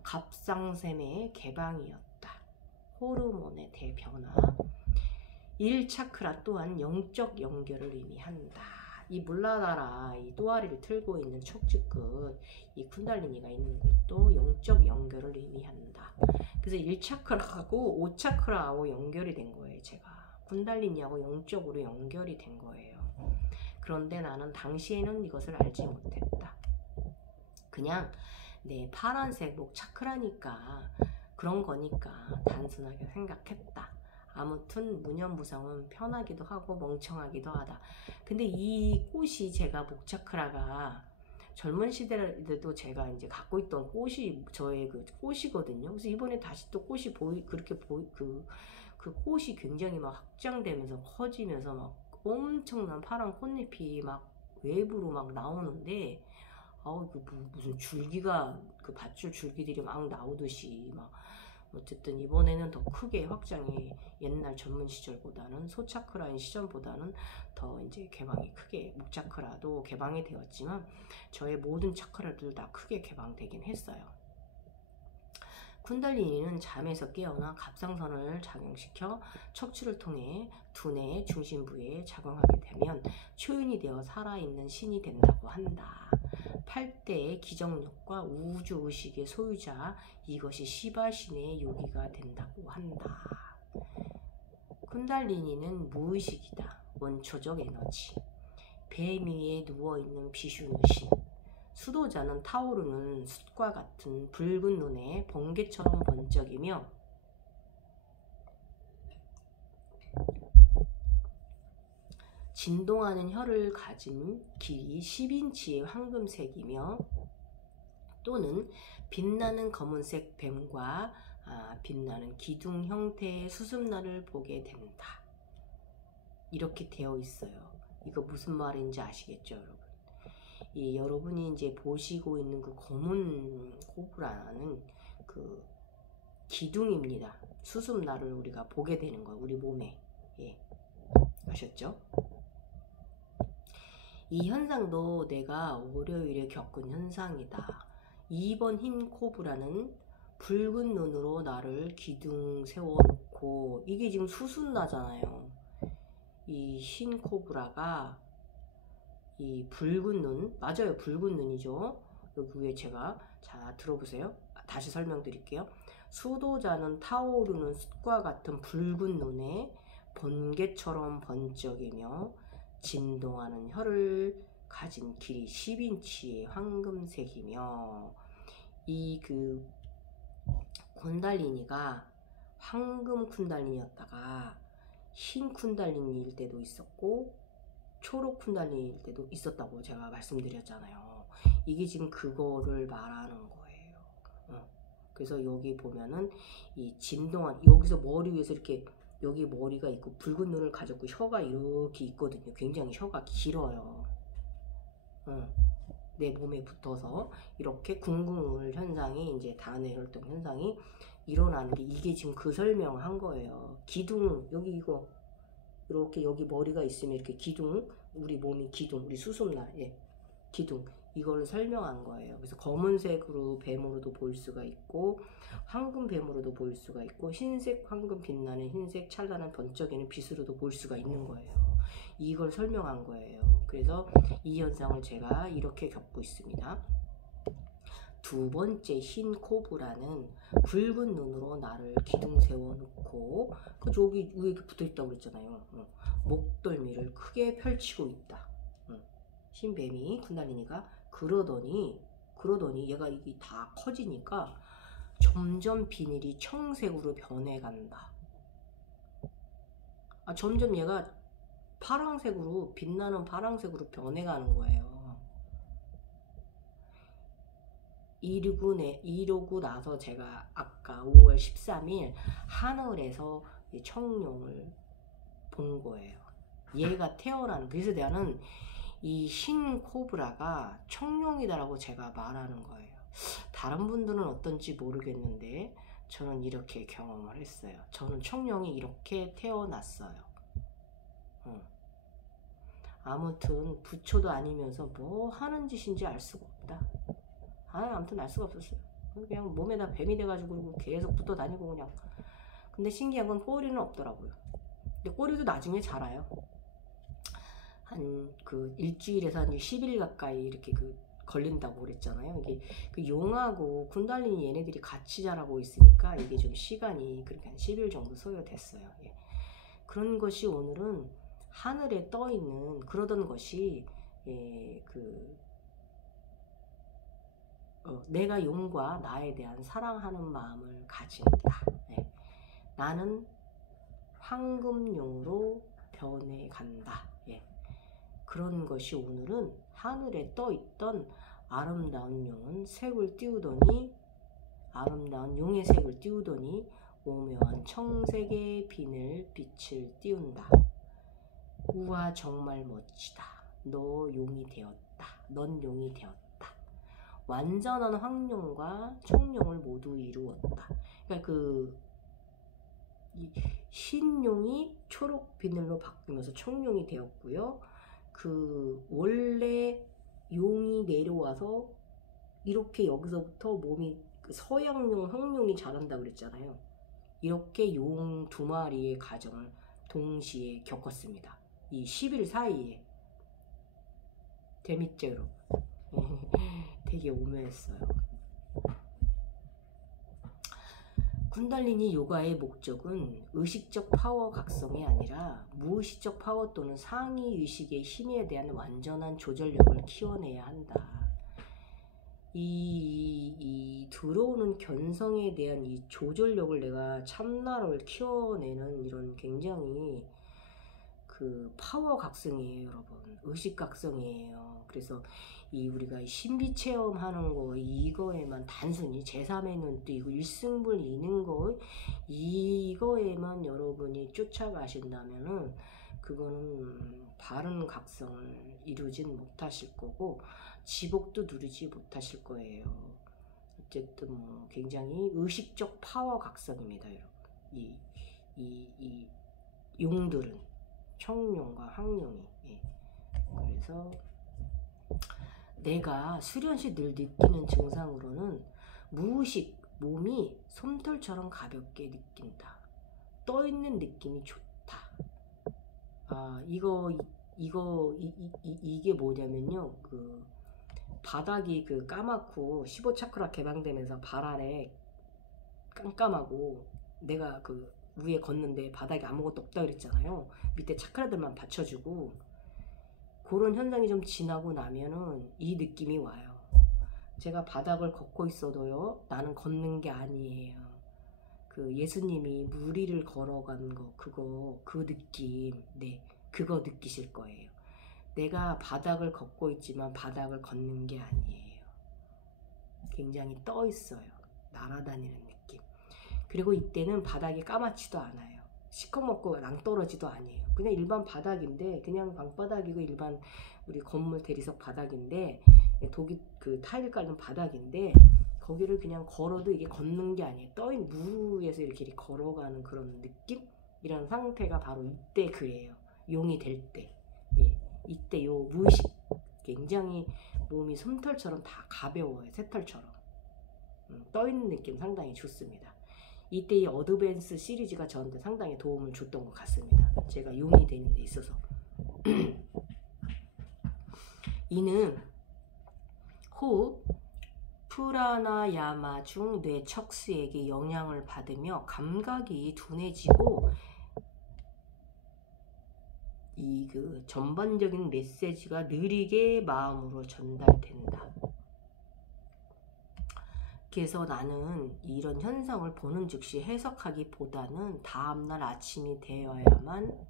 갑상샘의 개방이었다. 호르몬의 대변화. 1차크라 또한 영적 연결을 의미한다. 이 물라다라 이 또아리를 틀고 있는 척추 끝, 이 쿤달리니가 있는 곳도 영적 연결을 의미한다. 그래서 1차크라하고 5차크라하고 연결이 된 거예요. 제가 쿤달리니하고 영적으로 연결이 된 거예요. 그런데 나는 당시에는 이것을 알지 못했다. 그냥 내 파란색 목 차크라니까 그런 거니까 단순하게 생각했다. 아무튼 무념무상은 편하기도 하고 멍청하기도 하다. 근데 이 꽃이 제가 목 차크라가 젊은 시대에도 제가 이제 갖고 있던 꽃이 저의 그 꽃이거든요. 그래서 이번에 다시 또 꽃이 그 꽃이 굉장히 막 확장되면서 커지면서 막 엄청난 파란 꽃잎이 막 외부로 막 나오는데, 그 무슨 줄기가 그 밧줄 줄기들이 막 나오듯이 막 어쨌든 이번에는 더 크게 확장이 옛날 전문 시절보다는 소차크라인 시절보다는 더 이제 개방이 크게 목차크라도 개방이 되었지만 저의 모든 차크라들 다 크게 개방되긴 했어요. 쿤달리니는 잠에서 깨어나 갑상선을 작용시켜 척추를 통해 두뇌의 중심부에 작용하게 되면 초인이 되어 살아있는 신이 된다고 한다. 8대의 기정력과 우주의식의 소유자, 이것이 시바신의 요기가 된다고 한다. 쿤달리니는 무의식이다. 원초적 에너지. 뱀 위에 누워있는 비슈누 신. 수도자는 타오르는 숯과 같은 붉은 눈에 번개처럼 번쩍이며 진동하는 혀를 가진 길이 10인치의 황금색이며 또는 빛나는 검은색 뱀과 빛나는 기둥 형태의 수습날을 보게 된다. 이렇게 되어 있어요. 이거 무슨 말인지 아시겠죠, 여러분? 여러분이 이제 보시고 있는 그 검은 코브라는 그 기둥입니다. 수습날을 우리가 보게 되는 거예요, 우리 몸에. 예. 아셨죠? 이 현상도 내가 월요일에 겪은 현상이다. 2번 흰 코브라는 붉은 눈으로 나를 기둥 세워놓고, 이게 지금 수순나잖아요. 이 흰 코브라가 이 붉은 눈, 맞아요, 붉은 눈이죠. 여기 위에 제가, 자 들어보세요. 다시 설명드릴게요. 수도자는 타오르는 숯과 같은 붉은 눈에 번개처럼 번쩍이며 진동하는 혀를 가진 길이 10인치의 황금색이며, 이 그 쿤달리니가 황금 쿤달리니였다가 흰 쿤달리니일 때도 있었고 초록 쿤달리니일 때도 있었다고 제가 말씀드렸잖아요. 이게 지금 그거를 말하는 거예요. 그래서 여기 보면은 이 진동한, 여기서 머리 위에서 이렇게, 여기 머리가 있고 붉은 눈을 가졌고 혀가 이렇게 있거든요. 굉장히 혀가 길어요. 내 몸에 붙어서 이렇게 궁극물 현상이, 이제 단회 혈통 현상이 일어나는 게, 이게 지금 그 설명한 거예요. 기둥, 여기 이거 이렇게 여기 머리가 있으면 이렇게 기둥, 우리 몸이 기둥, 우리 수습날, 예, 기둥, 이걸 설명한 거예요. 그래서 검은색으로 뱀으로도 보일 수가 있고 황금 뱀으로도 보일 수가 있고 흰색 황금 빛나는 흰색 찬란한 번쩍이는 빛으로도 보일 수가 있는 거예요. 이걸 설명한 거예요. 그래서 이 현상을 제가 이렇게 겪고 있습니다. 두 번째 흰 코브라는 붉은 눈으로 나를 기둥 세워놓고, 그 저기 위에 붙어 있다고 그랬잖아요. 목덜미를 크게 펼치고 있다. 흰 뱀이 쿤달리니가 그러더니 얘가 이게 다 커지니까 점점 비늘이 청색으로 변해간다. 점점 얘가 파랑색으로, 빛나는 파랑색으로 변해가는 거예요. 이러고 나서 제가 아까 5월 13일 하늘에서 청룡을 본 거예요. 얘가 태어나는, 그래서 나는 이 흰 코브라가 청룡이다라고 제가 말하는 거예요. 다른 분들은 어떤지 모르겠는데 저는 이렇게 경험을 했어요. 저는 청룡이 이렇게 태어났어요. 아무튼 부처도 아니면서 뭐 하는 짓인지 알 수가 없다. 아무튼 알 수가 없었어요. 그냥 몸에다 뱀이 돼가지고 계속 붙어 다니고 그냥. 근데 신기한 건 꼬리는 없더라고요. 근데 꼬리도 나중에 자라요. 한 그 일주일에서 한 10일 가까이 이렇게 걸린다고 그랬잖아요. 이게 그 용하고 쿤달리니 얘네들이 같이 자라고 있으니까 이게 좀 시간이 그렇게 한 10일 정도 소요됐어요. 예. 그런 것이 오늘은 하늘에 떠 있는, 그러던 것이, 예, 내가 용과 나에 대한 사랑하는 마음을 가진다. 예. 나는 황금용으로 변해간다. 예. 그런 것이 오늘은 하늘에 떠 있던 아름다운 용은 색을 띄우더니, 아름다운 용의 색을 띄우더니 오묘한 청색의 빛을 띄운다. 우와, 정말 멋지다. 너 용이 되었다. 넌 용이 되었다. 완전한 황룡과 청룡을 모두 이루었다. 그러니까 이 흰용이 초록 비늘로 바뀌면서 청룡이 되었고요. 원래 용이 내려와서 이렇게 여기서부터 몸이 서양용, 황룡이 자란다고 그랬잖아요. 이렇게 용 두 마리의 가정을 동시에 겪었습니다. 이 10일 사이에. 재밌죠, 여러분? 되게 오묘했어요. 쿤달리니 요가의 목적은 의식적 파워 각성이 아니라 무의식적 파워 또는 상위 의식의 힘에 대한 완전한 조절력을 키워내야 한다. 이 들어오는 견성에 대한 이 조절력을 내가 참나를 키워내는 이런 굉장히 그 파워 각성이에요, 여러분. 의식 각성이에요. 그래서 이 우리가 신비 체험하는 거 이거에만 단순히 제3의 눈 뜨고 일승불 이는 거 이거에만 여러분이 쫓아가신다면은 그거는 바른 각성을 이루진 못하실 거고 지복도 누리지 못하실 거예요. 어쨌든 뭐 굉장히 의식적 파워 각성입니다, 여러분. 이 용들은 청룡과 황룡이. 예. 그래서 내가 수련시 늘 느끼는 증상으로는 무의식 몸이 솜털처럼 가볍게 느낀다. 떠있는 느낌이 좋다. 아, 이게 뭐냐면요. 그 바닥이 그 까맣고 15차크라 개방되면서 발 아래 깜깜하고 내가 그 위에 걷는데 바닥에 아무것도 없다 그랬잖아요. 밑에 차크라들만 받쳐주고 그런 현상이 좀 지나고 나면은 이 느낌이 와요. 제가 바닥을 걷고 있어도요, 나는 걷는 게 아니에요. 그 예수님이 물 위를 걸어간 거, 그 느낌, 네, 그거 느끼실 거예요. 내가 바닥을 걷고 있지만 바닥을 걷는 게 아니에요. 굉장히 떠 있어요. 날아다니는 느낌. 그리고 이때는 바닥이 까맣지도 않아요. 시커멓고 낭떠러지도 아니에요. 그냥 일반 바닥인데, 그냥 방바닥이고 일반 우리 건물 대리석 바닥인데, 독이 그 타일 깔린 바닥인데, 거기를 그냥 걸어도 이게 걷는 게 아니에요. 떠인 물 위에서 이렇게 걸어가는 그런 느낌? 이런 상태가 바로 이때 그래요. 용이 될 때. 예. 이때 요 무의식, 굉장히 몸이 솜털처럼 다 가벼워요. 새털처럼. 떠있는 느낌 상당히 좋습니다. 이때 이 어드밴스 시리즈가 저한테 상당히 도움을 줬던 것 같습니다. 제가 용이 되는 데 있어서. 이는 호흡, 프라나야마 중 뇌 척수에게 영향을 받으며 감각이 둔해지고 이 그 전반적인 메시지가 느리게 마음으로 전달된다. 그래서 나는 이런 현상을 보는 즉시 해석하기보다는 다음날 아침이 되어야만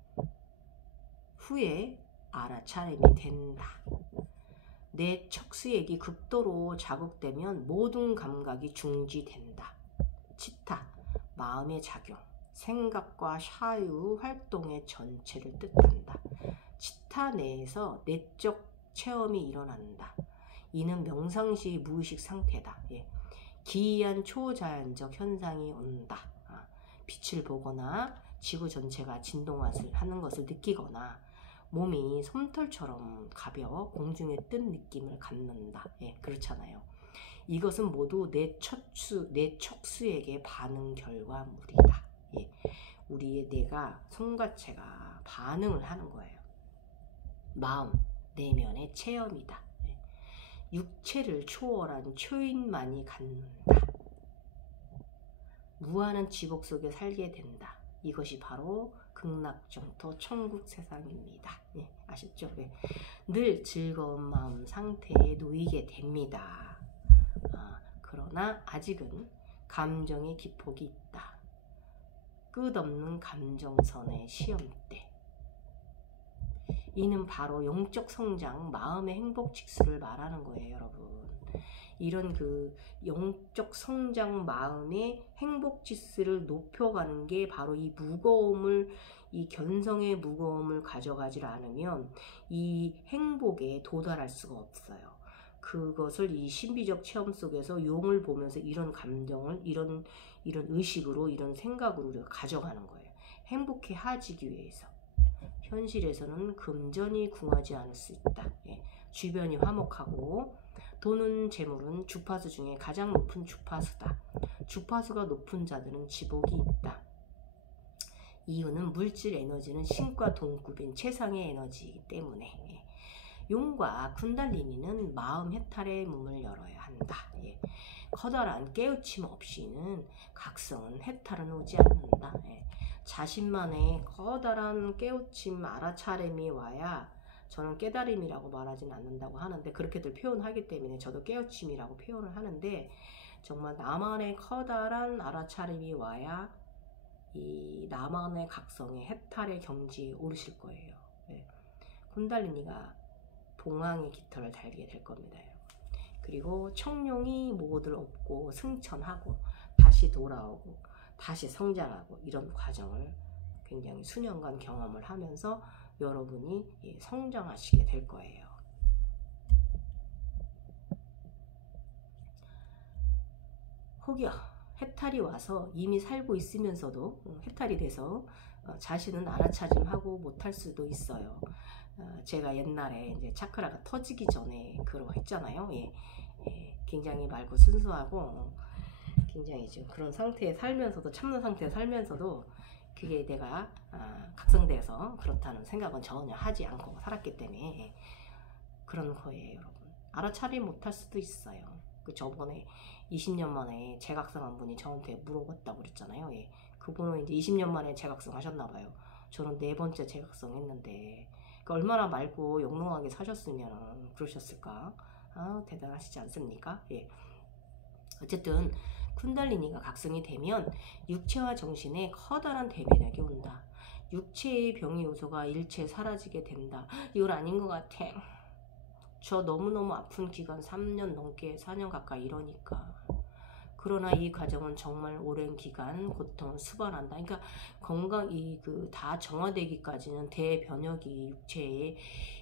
후에 알아차림이 된다. 내 척수액이 극도로 자극되면 모든 감각이 중지된다. 치타, 마음의 작용, 생각과 사유 활동의 전체를 뜻한다. 치타 내에서 내적 체험이 일어난다. 이는 명상시 무의식 상태다. 예. 기이한 초자연적 현상이 온다. 빛을 보거나 지구 전체가 진동하는 것을 느끼거나 몸이 솜털처럼 가벼워 공중에 뜬 느낌을 갖는다. 예, 그렇잖아요. 이것은 모두 내 척수에게 반응 결과물이다. 예, 우리의 뇌가 손과체가 반응을 하는 거예요. 마음, 내면의 체험이다. 예, 육체를 초월한 초인만이 갖는다. 무한한 지복 속에 살게 된다. 이것이 바로 극락정토 천국 세상입니다. 예, 아셨죠? 예. 늘 즐거운 마음 상태에 놓이게 됩니다. 그러나 아직은 감정의 기폭이 있다. 끝없는 감정선의 시험대. 이는 바로 영적 성장, 마음의 행복 직수를 말하는 거예요, 여러분. 이런 그 영적 성장 마음의 행복 지수를 높여가는 게 바로 이 무거움을, 이 견성의 무거움을 가져가지 않으면 이 행복에 도달할 수가 없어요. 그것을 이 신비적 체험 속에서 용을 보면서 이런 감정을 이런 의식으로, 이런 생각으로 우리가 가져가는 거예요. 행복해 하지기 위해서. 현실에서는 금전이 궁하지 않을 수 있다. 예. 주변이 화목하고 돈은 재물은 주파수 중에 가장 높은 주파수다. 주파수가 높은 자들은 지복이 있다. 이유는 물질 에너지는 신과 동급인 최상의 에너지이기 때문에. 용과 쿤달리니는 마음 해탈의 문을 열어야 한다. 예. 커다란 깨우침 없이는 각성은 해탈은 오지 않는다. 예. 자신만의 커다란 깨우침 알아차림이 와야, 저는 깨달음이라고 말하진 않는다고 하는데 그렇게들 표현하기 때문에 저도 깨우침이라고 표현을 하는데, 정말 나만의 커다란 알아차림이 와야 이 나만의 각성의 해탈의 경지에 오르실 거예요. 네. 쿤달리니가 봉황의 깃털을 달게 될 겁니다. 그리고 청룡이 모두를 업고 승천하고 다시 돌아오고 다시 성장하고, 이런 과정을 굉장히 수년간 경험을 하면서 여러분이 성장하시게 될 거예요. 혹여 해탈이 와서 이미 살고 있으면서도 해탈이 돼서 자신은 알아차림하고 못할 수도 있어요. 제가 옛날에 이제 차크라가 터지기 전에 그러했잖아요. 예. 굉장히 맑고 순수하고 굉장히 지금 그런 상태에 살면서도, 참는 상태에 살면서도 그게 내가 각성돼서 그렇다는 생각은 전혀 하지 않고 살았기 때문에 그런 거예요, 여러분. 알아차림 못할 수도 있어요. 그 저번에 20년 만에 재각성한 분이 저한테 물어봤다고 그랬잖아요. 예. 그분은 이제 20년 만에 재각성 하셨나봐요. 저는 4번째 재각성 했는데, 그러니까 얼마나 맑고 영롱하게 사셨으면 그러셨을까. 대단하시지 않습니까? 예. 어쨌든 쿤달리니가 각성이 되면 육체와 정신에 커다란 대변력이 온다. 육체의 병의 요소가 일체 사라지게 된다. 이건 아닌 것 같아. 저 너무너무 아픈 기간 3년 넘게, 4년 가까이 이러니까. 그러나 이 과정은 정말 오랜 기간 고통을 수반한다. 그러니까 건강이 다 정화되기까지는, 대변혁이 육체의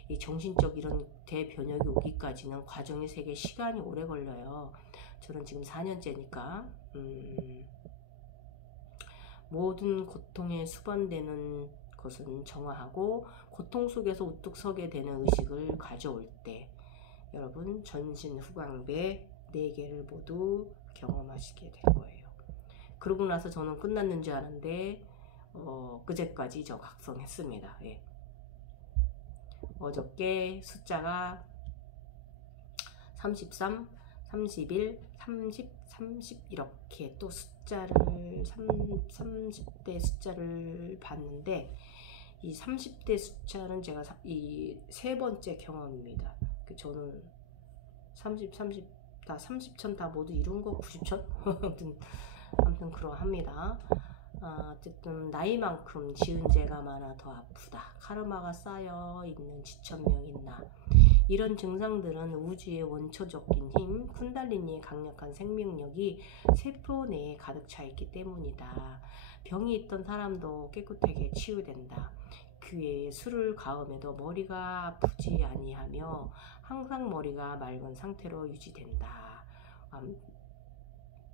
이 정신적 이런 대변혁이 오기까지는 과정이 되게 시간이 오래 걸려요. 저는 지금 4년째니까 모든 고통에 수반되는 것은 정화하고, 고통 속에서 우뚝 서게 되는 의식을 가져올 때 여러분 전신 후광배 4개를 모두 경험하시게 될 거예요. 그러고 나서 저는 끝났는 줄 아는데 그제까지 저 각성했습니다. 예. 어저께 숫자가 33, 31, 30, 30 이렇게 또 숫자를 30대 숫자를 봤는데, 이 30대 숫자는 제가 이 3번째 경험입니다. 저는 30, 30 다 30천 다 모두 이룬 거 90천? 아무튼 그러합니다. 어쨌든 나이만큼 지은 죄가 많아 더 아프다. 카르마가 쌓여 있는 지천명인 나. 이런 증상들은 우주의 원초적인 힘, 쿤달리니의 강력한 생명력이 세포 내에 가득 차 있기 때문이다. 병이 있던 사람도 깨끗하게 치유된다. 그 외에 술을 가음에도 머리가 아프지 아니하며 항상 머리가 맑은 상태로 유지된다.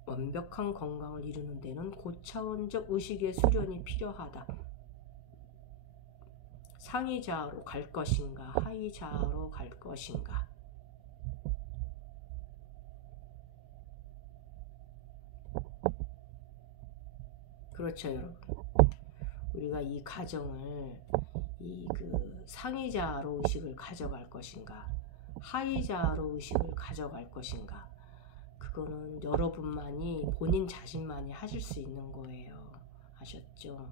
완벽한 건강을 이루는 데는 고차원적 의식의 수련이 필요하다. 상의자로 갈 것인가, 하의자로 갈 것인가. 그렇죠, 여러분. 우리가 이 가정을 상의자로 의식을 가져갈 것인가, 하의자로 의식을 가져갈 것인가, 그거는 여러분만이, 본인 자신만이 하실 수 있는 거예요. 아셨죠?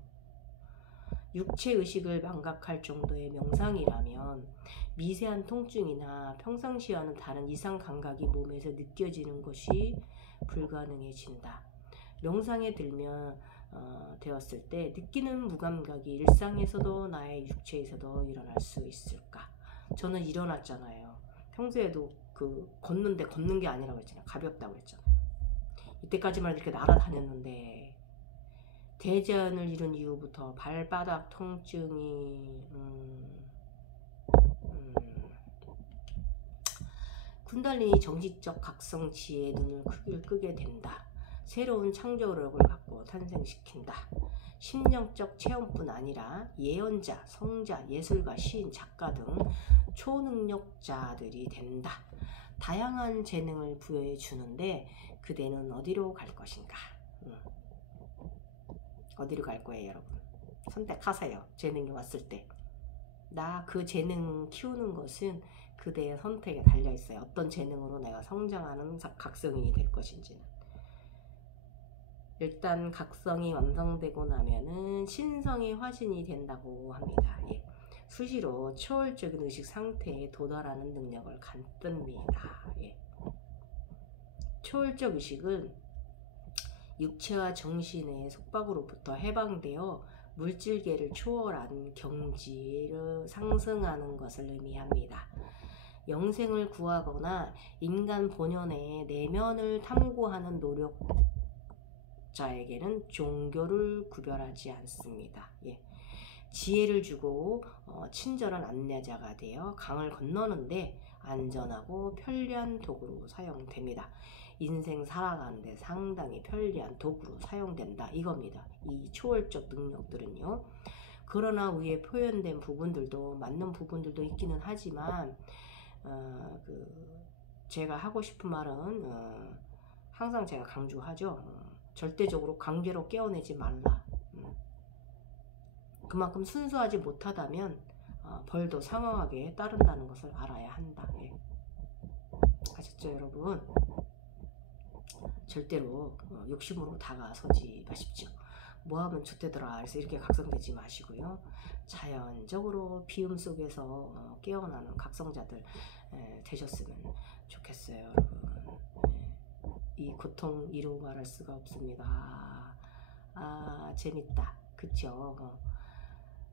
육체의식을 망각할 정도의 명상이라면 미세한 통증이나 평상시와는 다른 이상 감각이 몸에서 느껴지는 것이 불가능해진다. 명상에 되었을 때 느끼는 무감각이 일상에서도 나의 육체에서도 일어날 수 있을까? 저는 일어났잖아요. 평소에도 걷는데 걷는 게 아니라고 했잖아요. 가볍다고 했잖아요. 이때까지만 이렇게 날아다녔는데 대전을 이룬 이후부터 발바닥 통증이 쿤달리니 정신적 각성치에 눈을 크게 끄게 된다. 새로운 창조력을 갖고 탄생시킨다. 심령적 체험뿐 아니라 예언자, 성자, 예술가, 시인, 작가 등 초능력자들이 된다. 다양한 재능을 부여해 주는데 그대는 어디로 갈 것인가? 어디로 갈 거예요, 여러분? 선택하세요. 재능이 왔을 때. 나 그 재능 키우는 것은 그대의 선택에 달려있어요. 어떤 재능으로 내가 성장하는 각성인이 될 것인지는. 일단 각성이 완성되고 나면은 신성이 화신이 된다고 합니다. 예. 수시로 초월적인 의식 상태에 도달하는 능력을 갖습니다. 예. 초월적 의식은 육체와 정신의 속박으로부터 해방되어 물질계를 초월한 경지를 상승하는 것을 의미합니다. 영생을 구하거나 인간 본연의 내면을 탐구하는 노력자에게는 종교를 구별하지 않습니다. 예. 지혜를 주고 친절한 안내자가 되어 강을 건너는데 안전하고 편리한 도구로 사용됩니다. 인생 살아가는데 상당히 편리한 도구로 사용된다 이겁니다. 이 초월적 능력들은요. 그러나 위에 표현된 부분들도 맞는 부분들도 있기는 하지만 제가 하고 싶은 말은 항상 제가 강조하죠. 절대적으로 강제로 깨어내지 말라. 그만큼 순수하지 못하다면 벌도 상황하게 따른다는 것을 알아야 한다. 예. 아셨죠 여러분? 절대로 욕심으로 다가서지 마십시오. 뭐하면 좋대더라 그래서 이렇게 각성되지 마시고요. 자연적으로 비움 속에서 깨어나는 각성자들 되셨으면 좋겠어요 여러분. 이 고통 이루 말할 수가 없습니다. 재밌다 그쵸?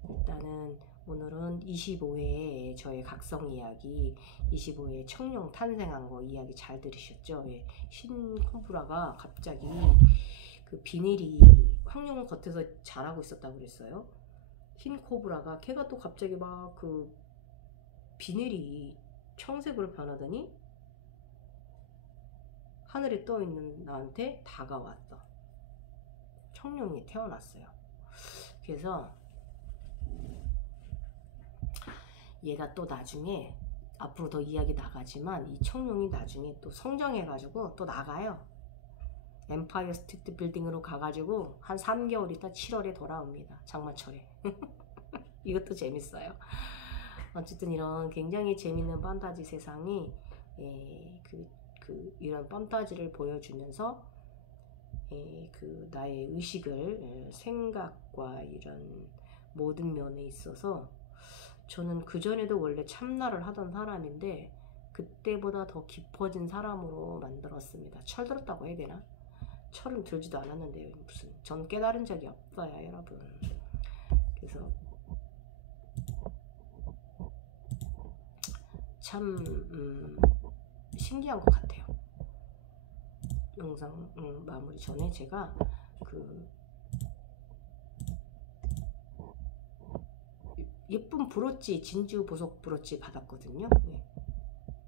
일단은 오늘은 25회 저의 각성 이야기, 25회 청룡 탄생한 거 이야기 잘 들으셨죠? 예. 신코브라가 갑자기 그 비닐이 황룡 겉에서 자라고 있었다고 그랬어요. 흰코브라가 걔가 또 갑자기 막 그 비닐이 청색으로 변하더니 하늘에 떠있는 나한테 다가왔어. 청룡이 태어났어요. 그래서 얘가 또 나중에 앞으로 더 이야기 나가지만 이 청룡이 나중에 또 성장해가지고 또 나가요. 엠파이어 스테이트 빌딩으로 가가지고 한 3개월 있다 7월에 돌아옵니다. 장마철에. 이것도 재밌어요. 어쨌든 이런 굉장히 재밌는 판타지 세상이 이런 판타지를 보여주면서 나의 의식을 생각과 이런 모든 면에 있어서 저는 그전에도 원래 참나를 하던 사람인데 그때보다 더 깊어진 사람으로 만들었습니다. 철들었다고 해야 되나? 철은 들지도 않았는데요. 무슨 전 깨달은 적이 없어요 여러분. 그래서 참 신기한 것 같아요. 영상 마무리 전에 제가 예쁜 브로치, 진주 보석 브로치 받았거든요. 네.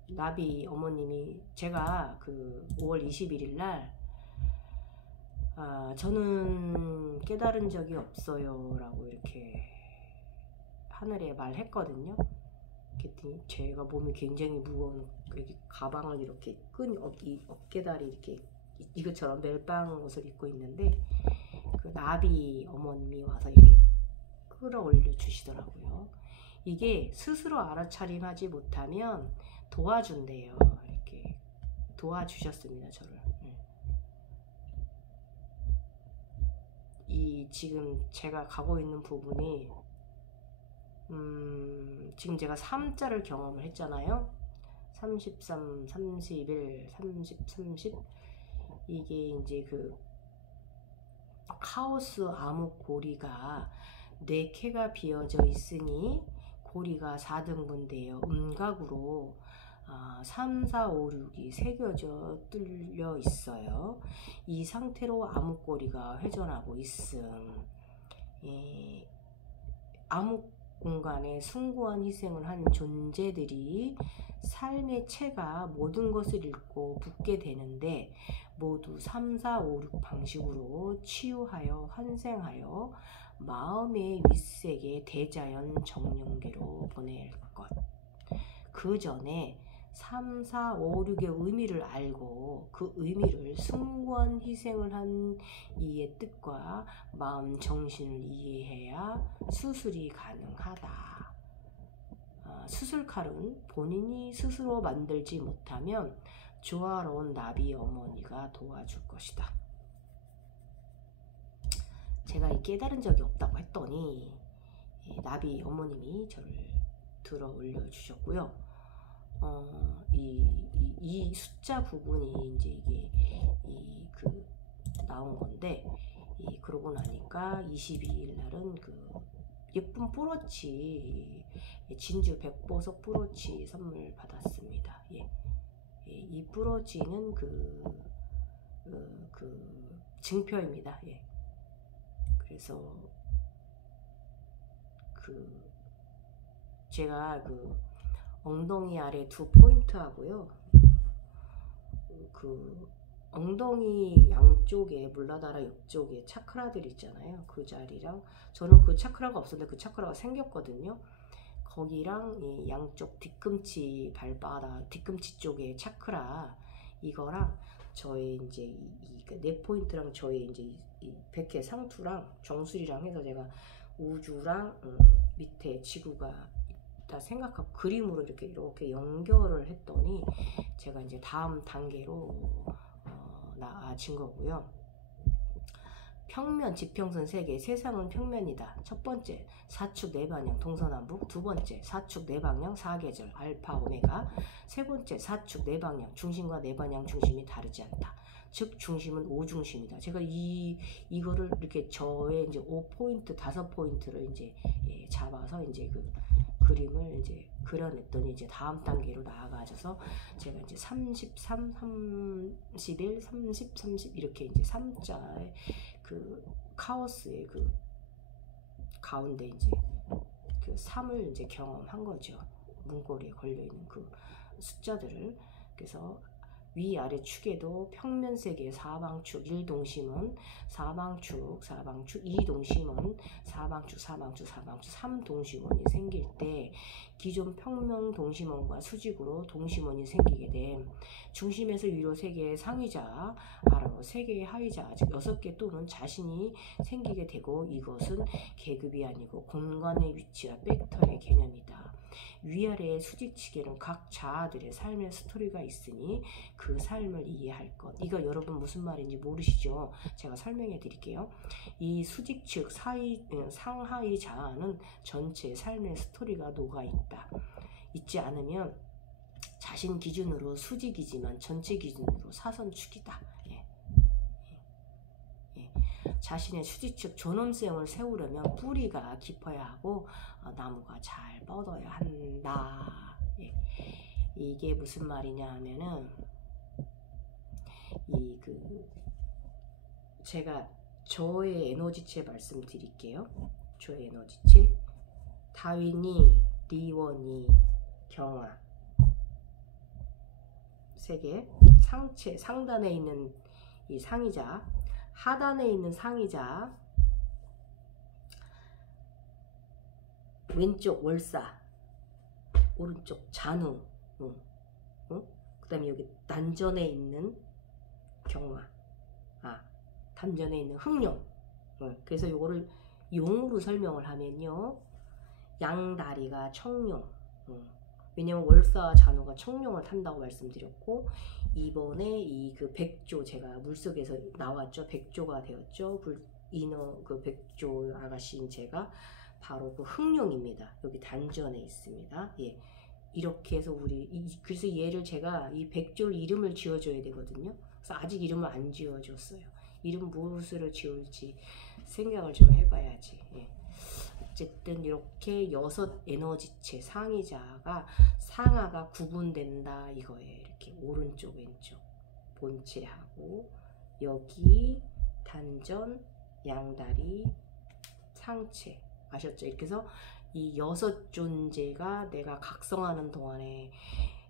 나비 어머님이 제가 5월 21일 날 저는 깨달은 적이 없어요 라고 이렇게 하늘에 말했거든요. 그랬더니 제가 몸이 굉장히 무거운 가방을 이렇게 끈 어깨다리 이렇게 이것처럼 멜빵 옷을 입고 있는데 그 나비 어머님이 와서 이렇게 끌어올려 주시더라고요. 이게 스스로 알아차림하지 못하면 도와준대요. 이렇게 도와주셨습니다 저를. 이 지금 제가 가고 있는 부분이 지금 제가 3자를 경험을 했잖아요. 33, 31, 30, 30 이게 이제 카오스 암흑 고리가 4켜가 비어져 있으니 고리가 4등분되어 음각으로 3, 4, 5, 6이 새겨져 뚫려 있어요. 이 상태로 암흑고리가 회전하고 있음. 암흑 공간에 숭고한 희생을 한 존재들이 삶의 체가 모든 것을 잃고 붙게 되는데 모두 3, 4, 5, 6 방식으로 치유하여 환생하여 마음의 윗세계 대자연 정령계로 보낼 것. 그 전에 3, 4, 5, 6의 의미를 알고 그 의미를 숭고한 희생을 한 이의 뜻과 마음 정신을 이해해야 수술이 가능하다. 수술칼은 본인이 스스로 만들지 못하면 조화로운 나비 어머니가 도와줄 것이다. 제가 깨달은 적이 없다고 했더니 나비 어머님이 저를 들어 올려주셨고요. 이 숫자 부분이 이제 이게 나온 건데, 그러고 나니까 22일 날은 예쁜 뿌러치, 진주 백보석 뿌러치 선물 받았습니다. 이 뿌러치는 증표입니다. 그래서 제가 엉덩이 아래 2포인트 하고요. 엉덩이 양쪽에 물라다라 옆쪽에 차크라들 있잖아요. 그 자리랑, 저는 그 차크라가 없었는데 그 차크라가 생겼거든요. 거기랑 이 양쪽 뒤꿈치 발바닥 뒤꿈치 쪽에 차크라, 이거랑 저의 이제 네 포인트랑 저의 이제 이 백회 상투랑 정수리랑 해서 제가 우주랑 밑에 지구가 있다 생각하고 그림으로 이렇게 연결을 했더니 제가 이제 다음 단계로 나아진 거고요. 평면, 지평선 3개, 세상은 평면이다. 첫 번째, 사축 네방향 동서남북. 두 번째, 사축 네방향 4계절 알파 오메가. 세 번째, 사축 네방향 중심과 네방향 중심이 다르지 않다. 즉 중심은 오중심이다. 제가 이거를 이렇게 저의 이제 5포인트 5포인트를 이제 잡아서 이제 그림을 이제 그려냈더니 이제 다음 단계로 나아가셔서 제가 이제 33, 31, 30, 30 이렇게 이제 3자의 카오스의 가운데 이제 3을 이제 경험한 거죠. 문고리에 걸려있는 숫자들을. 그래서 위아래 축에도 평면 세개, 사방축 1동심은, 사방축 2동심은, 사방축 3동심원이 생길 때 기존 평면 동심원과 수직으로 동심원이 생기게 됨. 중심에서 위로 3개의 상위자, 아래로 3개의 하위자, 즉 6개 또는 자신이 생기게 되고, 이것은 계급이 아니고 공간의 위치와 벡터의 개념이다. 위아래의 수직축에는 각 자아들의 삶의 스토리가 있으니 그 삶을 이해할 것. 이거 여러분 무슨 말인지 모르시죠? 제가 설명해 드릴게요. 이 수직축 상하이 자아는 전체 삶의 스토리가 녹아있다. 있지 않으면 자신 기준으로 수직이지만 전체 기준으로 사선축이다. 자신의 수직축 존엄성을 세우려면 뿌리가 깊어야 하고 나무가 잘 뻗어야 한다. 이게 무슨 말이냐 하면은 제가 저의 에너지체 말씀드릴게요. 저의 에너지체, 다윈이, 리원이, 경화 3개, 상체 상단에 있는 이 상이자, 하단에 있는 상이자, 왼쪽 월사, 오른쪽 잔우, 그 다음에 여기 단전에 있는 경화, 단전에 있는 흑룡. 그래서 요거를 용으로 설명을 하면요, 양다리가 청룡. 왜냐면 월사와 잔우가 청룡을 탄다고 말씀드렸고, 이번에 백조, 제가 물속에서 나왔죠. 백조가 되었죠. 백조 아가씨인 제가 바로 흑룡입니다. 여기 단전에 있습니다. 이렇게 해서 그래서 얘를 제가 이 백조를 이름을 지어줘야 되거든요. 그래서 아직 이름을 안 지어줬어요. 이름 무엇으로 지을지 생각을 좀 해봐야지. 어쨌든 이렇게 6 에너지체 상이자가 상하가 구분된다 이거예요. 이렇게 오른쪽 왼쪽 본체하고 여기 단전, 양다리, 상체, 아셨죠? 이렇게 해서 이 6 존재가 내가 각성하는 동안에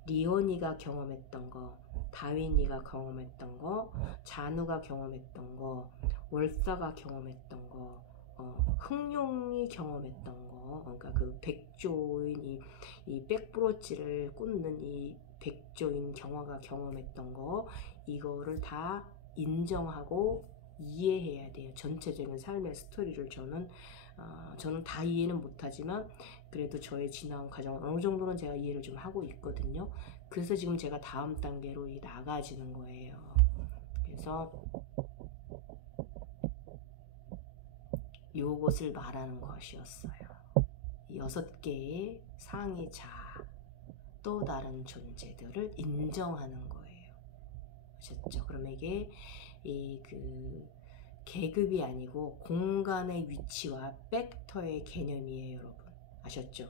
리온이가 경험했던 거, 다윈이가 경험했던 거, 잔우가 경험했던 거, 월사가 경험했던 거, 흑룡이 경험했던 거, 그러니까 백조인 이 백브로치를 꽂는 이 백조인 경화가 경험했던 거, 이거를 다 인정하고 이해해야 돼요. 전체적인 삶의 스토리를 저는 다 이해는 못하지만 그래도 저의 지나온 과정을 어느 정도는 제가 이해를 좀 하고 있거든요. 그래서 지금 제가 다음 단계로 나가지는 거예요. 그래서 요것을 말하는 것이었어요. 6개의 상위 자아, 또 다른 존재들을 인정하는 거예요. 아셨죠? 그러면 이게 계급이 아니고 공간의 위치와 벡터의 개념이에요, 여러분. 아셨죠?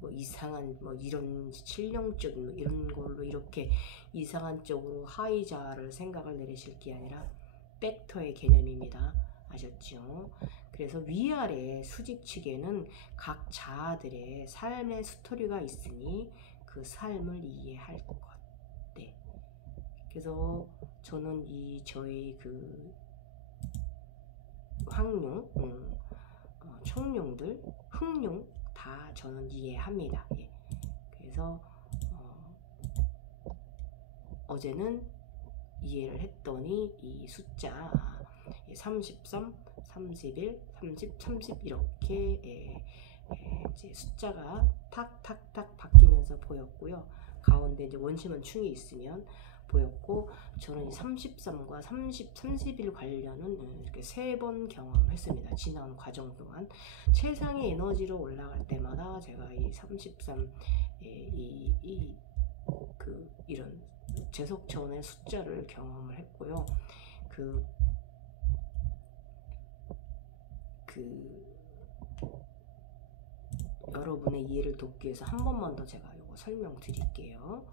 뭐 이상한 이런 칠령적인 이런 걸로 이렇게 이상한 쪽으로 하이자를 생각을 내리실 게 아니라 벡터의 개념입니다. 아셨죠? 그래서 위아래 수직축에는 각 자아들의 삶의 스토리가 있으니 그 삶을 이해할 것. 네. 그래서 저는 저의 황룡, 청룡들, 흑룡 다 저는 이해합니다. 예. 그래서 어제는 이해를 했더니 이 숫자 33, 31, 30, 30 이렇게 이제 숫자가 탁탁탁 바뀌면서 보였고요. 가운데 이제 원심은 충이 있으면 보였고, 저는 이 33과 30, 31 관련은 이렇게 3번 경험했습니다. 지난 과정 동안 최상의 에너지로 올라갈 때마다 제가 이 33, 이런 제속전의 숫자를 경험을 했고요. 여러분의 이해를 돕기 위해서 한 번만 더 제가 이거 설명드릴게요.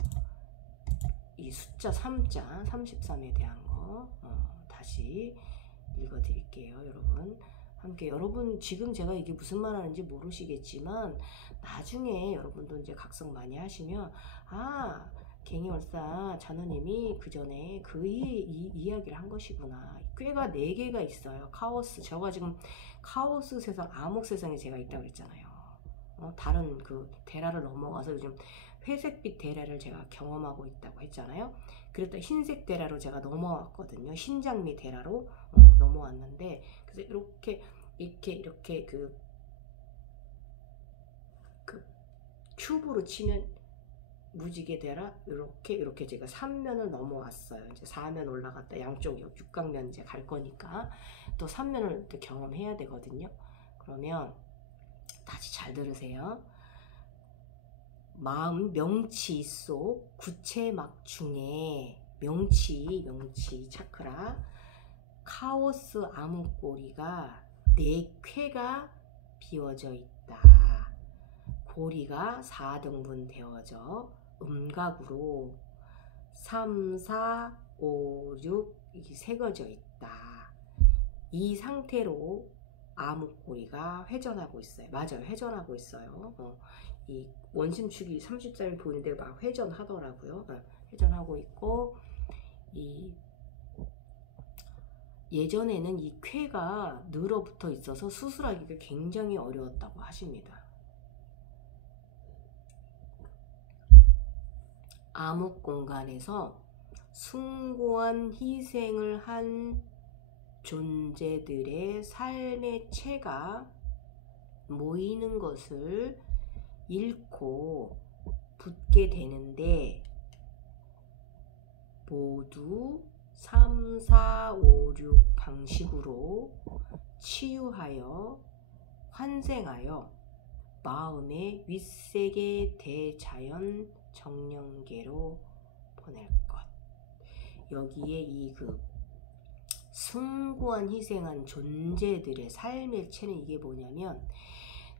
이 숫자 3자 33에 대한 거 다시 읽어드릴게요. 여러분 함께, 여러분 지금 제가 이게 무슨 말 하는지 모르시겠지만 나중에 여러분도 이제 각성 많이 하시면 갱이월사 자누님이 그 전에 이 이야기를 한 것이구나. 꾀가 4개가 있어요. 카오스, 제가 지금 카오스 세상, 암흑 세상에 제가 있다고 그랬잖아요. 다른 데라를 넘어가서 요즘 회색빛 데라를 제가 경험하고 있다고 했잖아요. 그랬다 흰색 데라로 제가 넘어왔거든요. 흰장미 데라로 넘어왔는데, 그래서 이렇게 큐브로 치면 무지개 데라 이렇게 제가 3면을 넘어왔어요. 이제 4면 올라갔다 양쪽 6강면 이제 갈 거니까 또 3면을 또 경험해야 되거든요. 그러면 다시 잘 들으세요. 마음 명치 속 구체막 중에 명치 차크라 카오스 암흑고리가 4쾌가 비워져 있다. 고리가 4등분 되어져 음각으로 3, 4, 5, 6 이게 새겨져 있다. 이 상태로 암흑고리가 회전하고 있어요. 맞아요. 회전하고 있어요. 이 원심축이 34일 보이는데 막 회전하더라고요. 회전하고 있고, 예전에는 이 쾌가 늘어붙어 있어서 수술하기가 굉장히 어려웠다고 하십니다. 암흑 공간에서 숭고한 희생을 한 존재들의 삶의 체가 모이는 것을 잃고 붙게 되는데, 모두 3, 4, 5, 6 방식으로 치유하여 환생하여 마음의 윗세계 대자연 정령계로 보낼 것. 여기에 이 숭고한 희생한 존재들의 삶의 체는 이게 뭐냐면,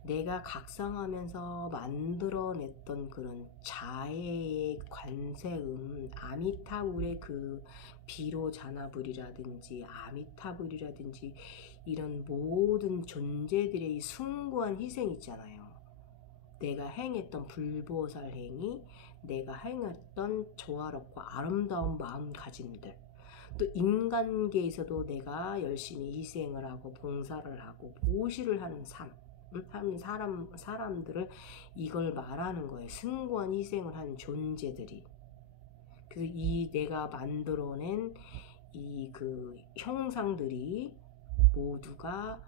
내가 각성하면서 만들어냈던 그런 자해의 관세음, 아미타불의 비로자나불이라든지 아미타불이라든지 이런 모든 존재들의 이 숭고한 희생 있잖아요. 내가 행했던 불보살 행위, 내가 행했던 조화롭고 아름다운 마음가짐들, 또 인간계에서도 내가 열심히 희생을 하고 봉사를 하고 보시를 하는 사람들을 이걸 말하는 거예요. 숭고한 희생을 한 존재들이. 그래서 이 내가 만들어낸 이 그 형상들이 모두가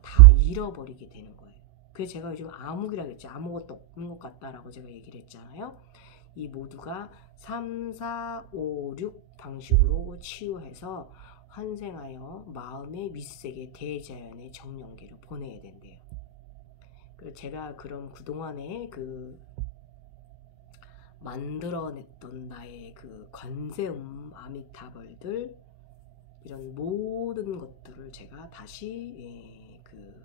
다 잃어버리게 되는 거예요. 그래서 제가 요즘 암흑이라고 했죠. 아무것도 없는 것 같다라고 제가 얘기를 했잖아요. 이 모두가 3, 4, 5, 6 방식으로 치유해서 환생하여 마음의 윗세계 대자연의 정령계를 보내야 된대요. 그래서 제가 그럼 그동안에 그 만들어냈던 나의 그 관세음 아미타불들 이런 모든 것들을 제가 다시 그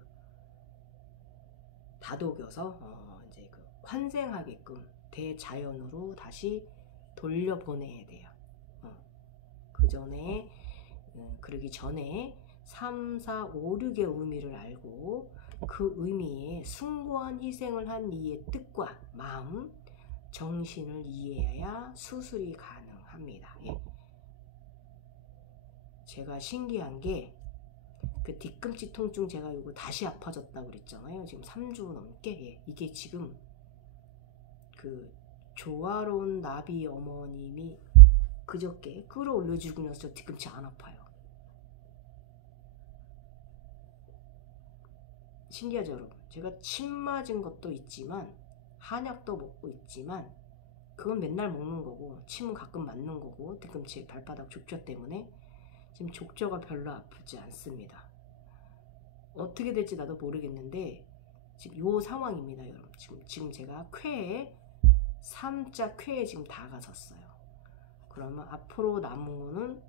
다독여서 이제 그 환생하게끔 대자연으로 다시 돌려보내야 돼요. 그 전에 그러기 전에 3, 4, 5, 6의 의미를 알고 그 의미에 숭고한 희생을 한 이의 뜻과 마음, 정신을 이해해야 수술이 가능합니다. 예. 제가 신기한 게 그 뒤꿈치 통증 제가 이거 다시 아파졌다고 그랬잖아요. 지금 3주 넘게. 예. 이게 지금 그 조화로운 나비 어머님이 그저께 끌어올려주고 나서 저 뒤꿈치 안 아파요. 신기하죠 여러분. 제가 침 맞은 것도 있지만 한약도 먹고 있지만 그건 맨날 먹는 거고 침은 가끔 맞는 거고 뒤꿈치 발바닥 족저 때문에 지금 족저가 별로 아프지 않습니다. 어떻게 될지 나도 모르겠는데 지금 요 상황입니다 여러분. 지금 제가 쾌에 3자 쾌에 지금 다가섰어요. 그러면 앞으로 남은 거는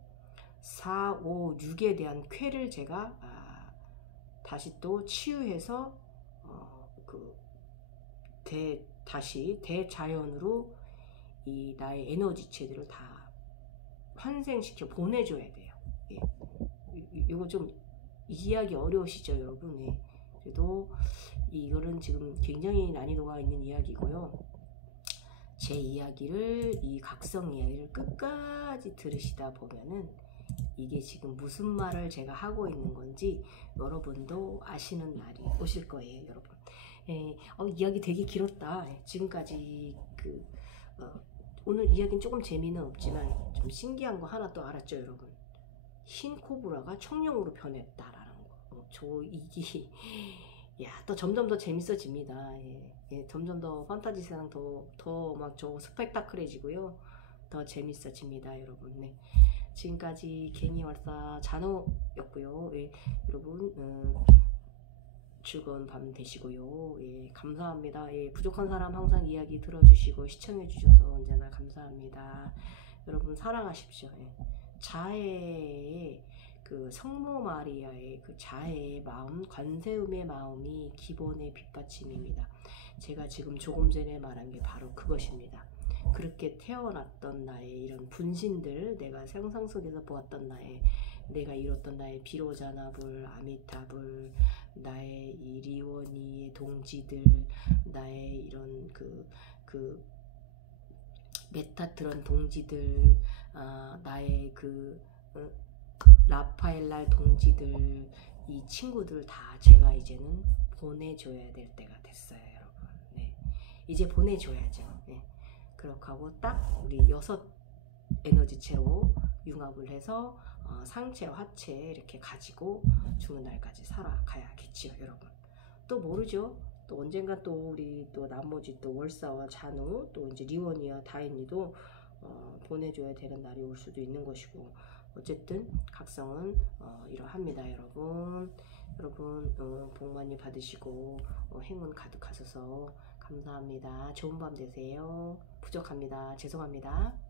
4, 5, 6에 대한 쾌를 제가 다시 또 치유해서 다시 대자연으로 이 나의 에너지체들을 다 환생시켜 보내줘야 돼요. 예. 이거 좀 이해하기 어려우시죠 여러분? 예. 그래도 이거는 지금 굉장히 난이도가 있는 이야기고요. 제 이야기를 이 각성 이야기를 끝까지 들으시다 보면은 이게 지금 무슨 말을 제가 하고 있는 건지 여러분도 아시는 날이 오실 거예요 여러분. 예, 이야기 되게 길었다. 지금까지 오늘 이야기는 조금 재미는 없지만 좀 신기한 거 하나 또 알았죠 여러분. 흰 코브라가 청룡으로 변했다라는 거. 이게 야, 또 점점 더 재밌어집니다. 예, 점점 더 판타지 세상 더 막 저 스펙타클해지고요. 더 재밌어집니다 여러분. 네. 지금까지 개니월사 잔호였고요. 예, 여러분 즐거운 밤 되시고요. 예, 감사합니다. 예, 부족한 사람 항상 이야기 들어주시고 시청해주셔서 언제나 감사합니다. 여러분 사랑하십시오. 예. 자애의 그 성모 마리아의 그 자애의 마음, 관세음의 마음이 기본의 뒷받침입니다. 제가 지금 조금 전에 말한 게 바로 그것입니다. 그렇게 태어났던 나의 이런 분신들, 내가 상상 속에서 보았던 내가 이뤘던 나의 비로자나불, 아미타불, 나의 이 리원이의 동지들, 나의 이런 메타트론 동지들, 나의 라파엘랄 동지들, 이 친구들 다 제가 이제는 보내줘야 될 때가 됐어요 여러분. 네. 이제 보내줘야죠. 네. 그렇게 하고 딱 우리 6 에너지체로 융합을 해서 상체, 화체 이렇게 가지고 죽는 날까지 살아가야겠지요 여러분. 또 모르죠. 또 언젠가 또 우리 또 나머지 또 월사와 잔우 또 이제 리원이와 다인이도 보내줘야 되는 날이 올 수도 있는 것이고 어쨌든 각성은 이러합니다 여러분. 복 많이 받으시고 행운 가득하셔서 감사합니다. 좋은 밤 되세요. 부족합니다. 죄송합니다.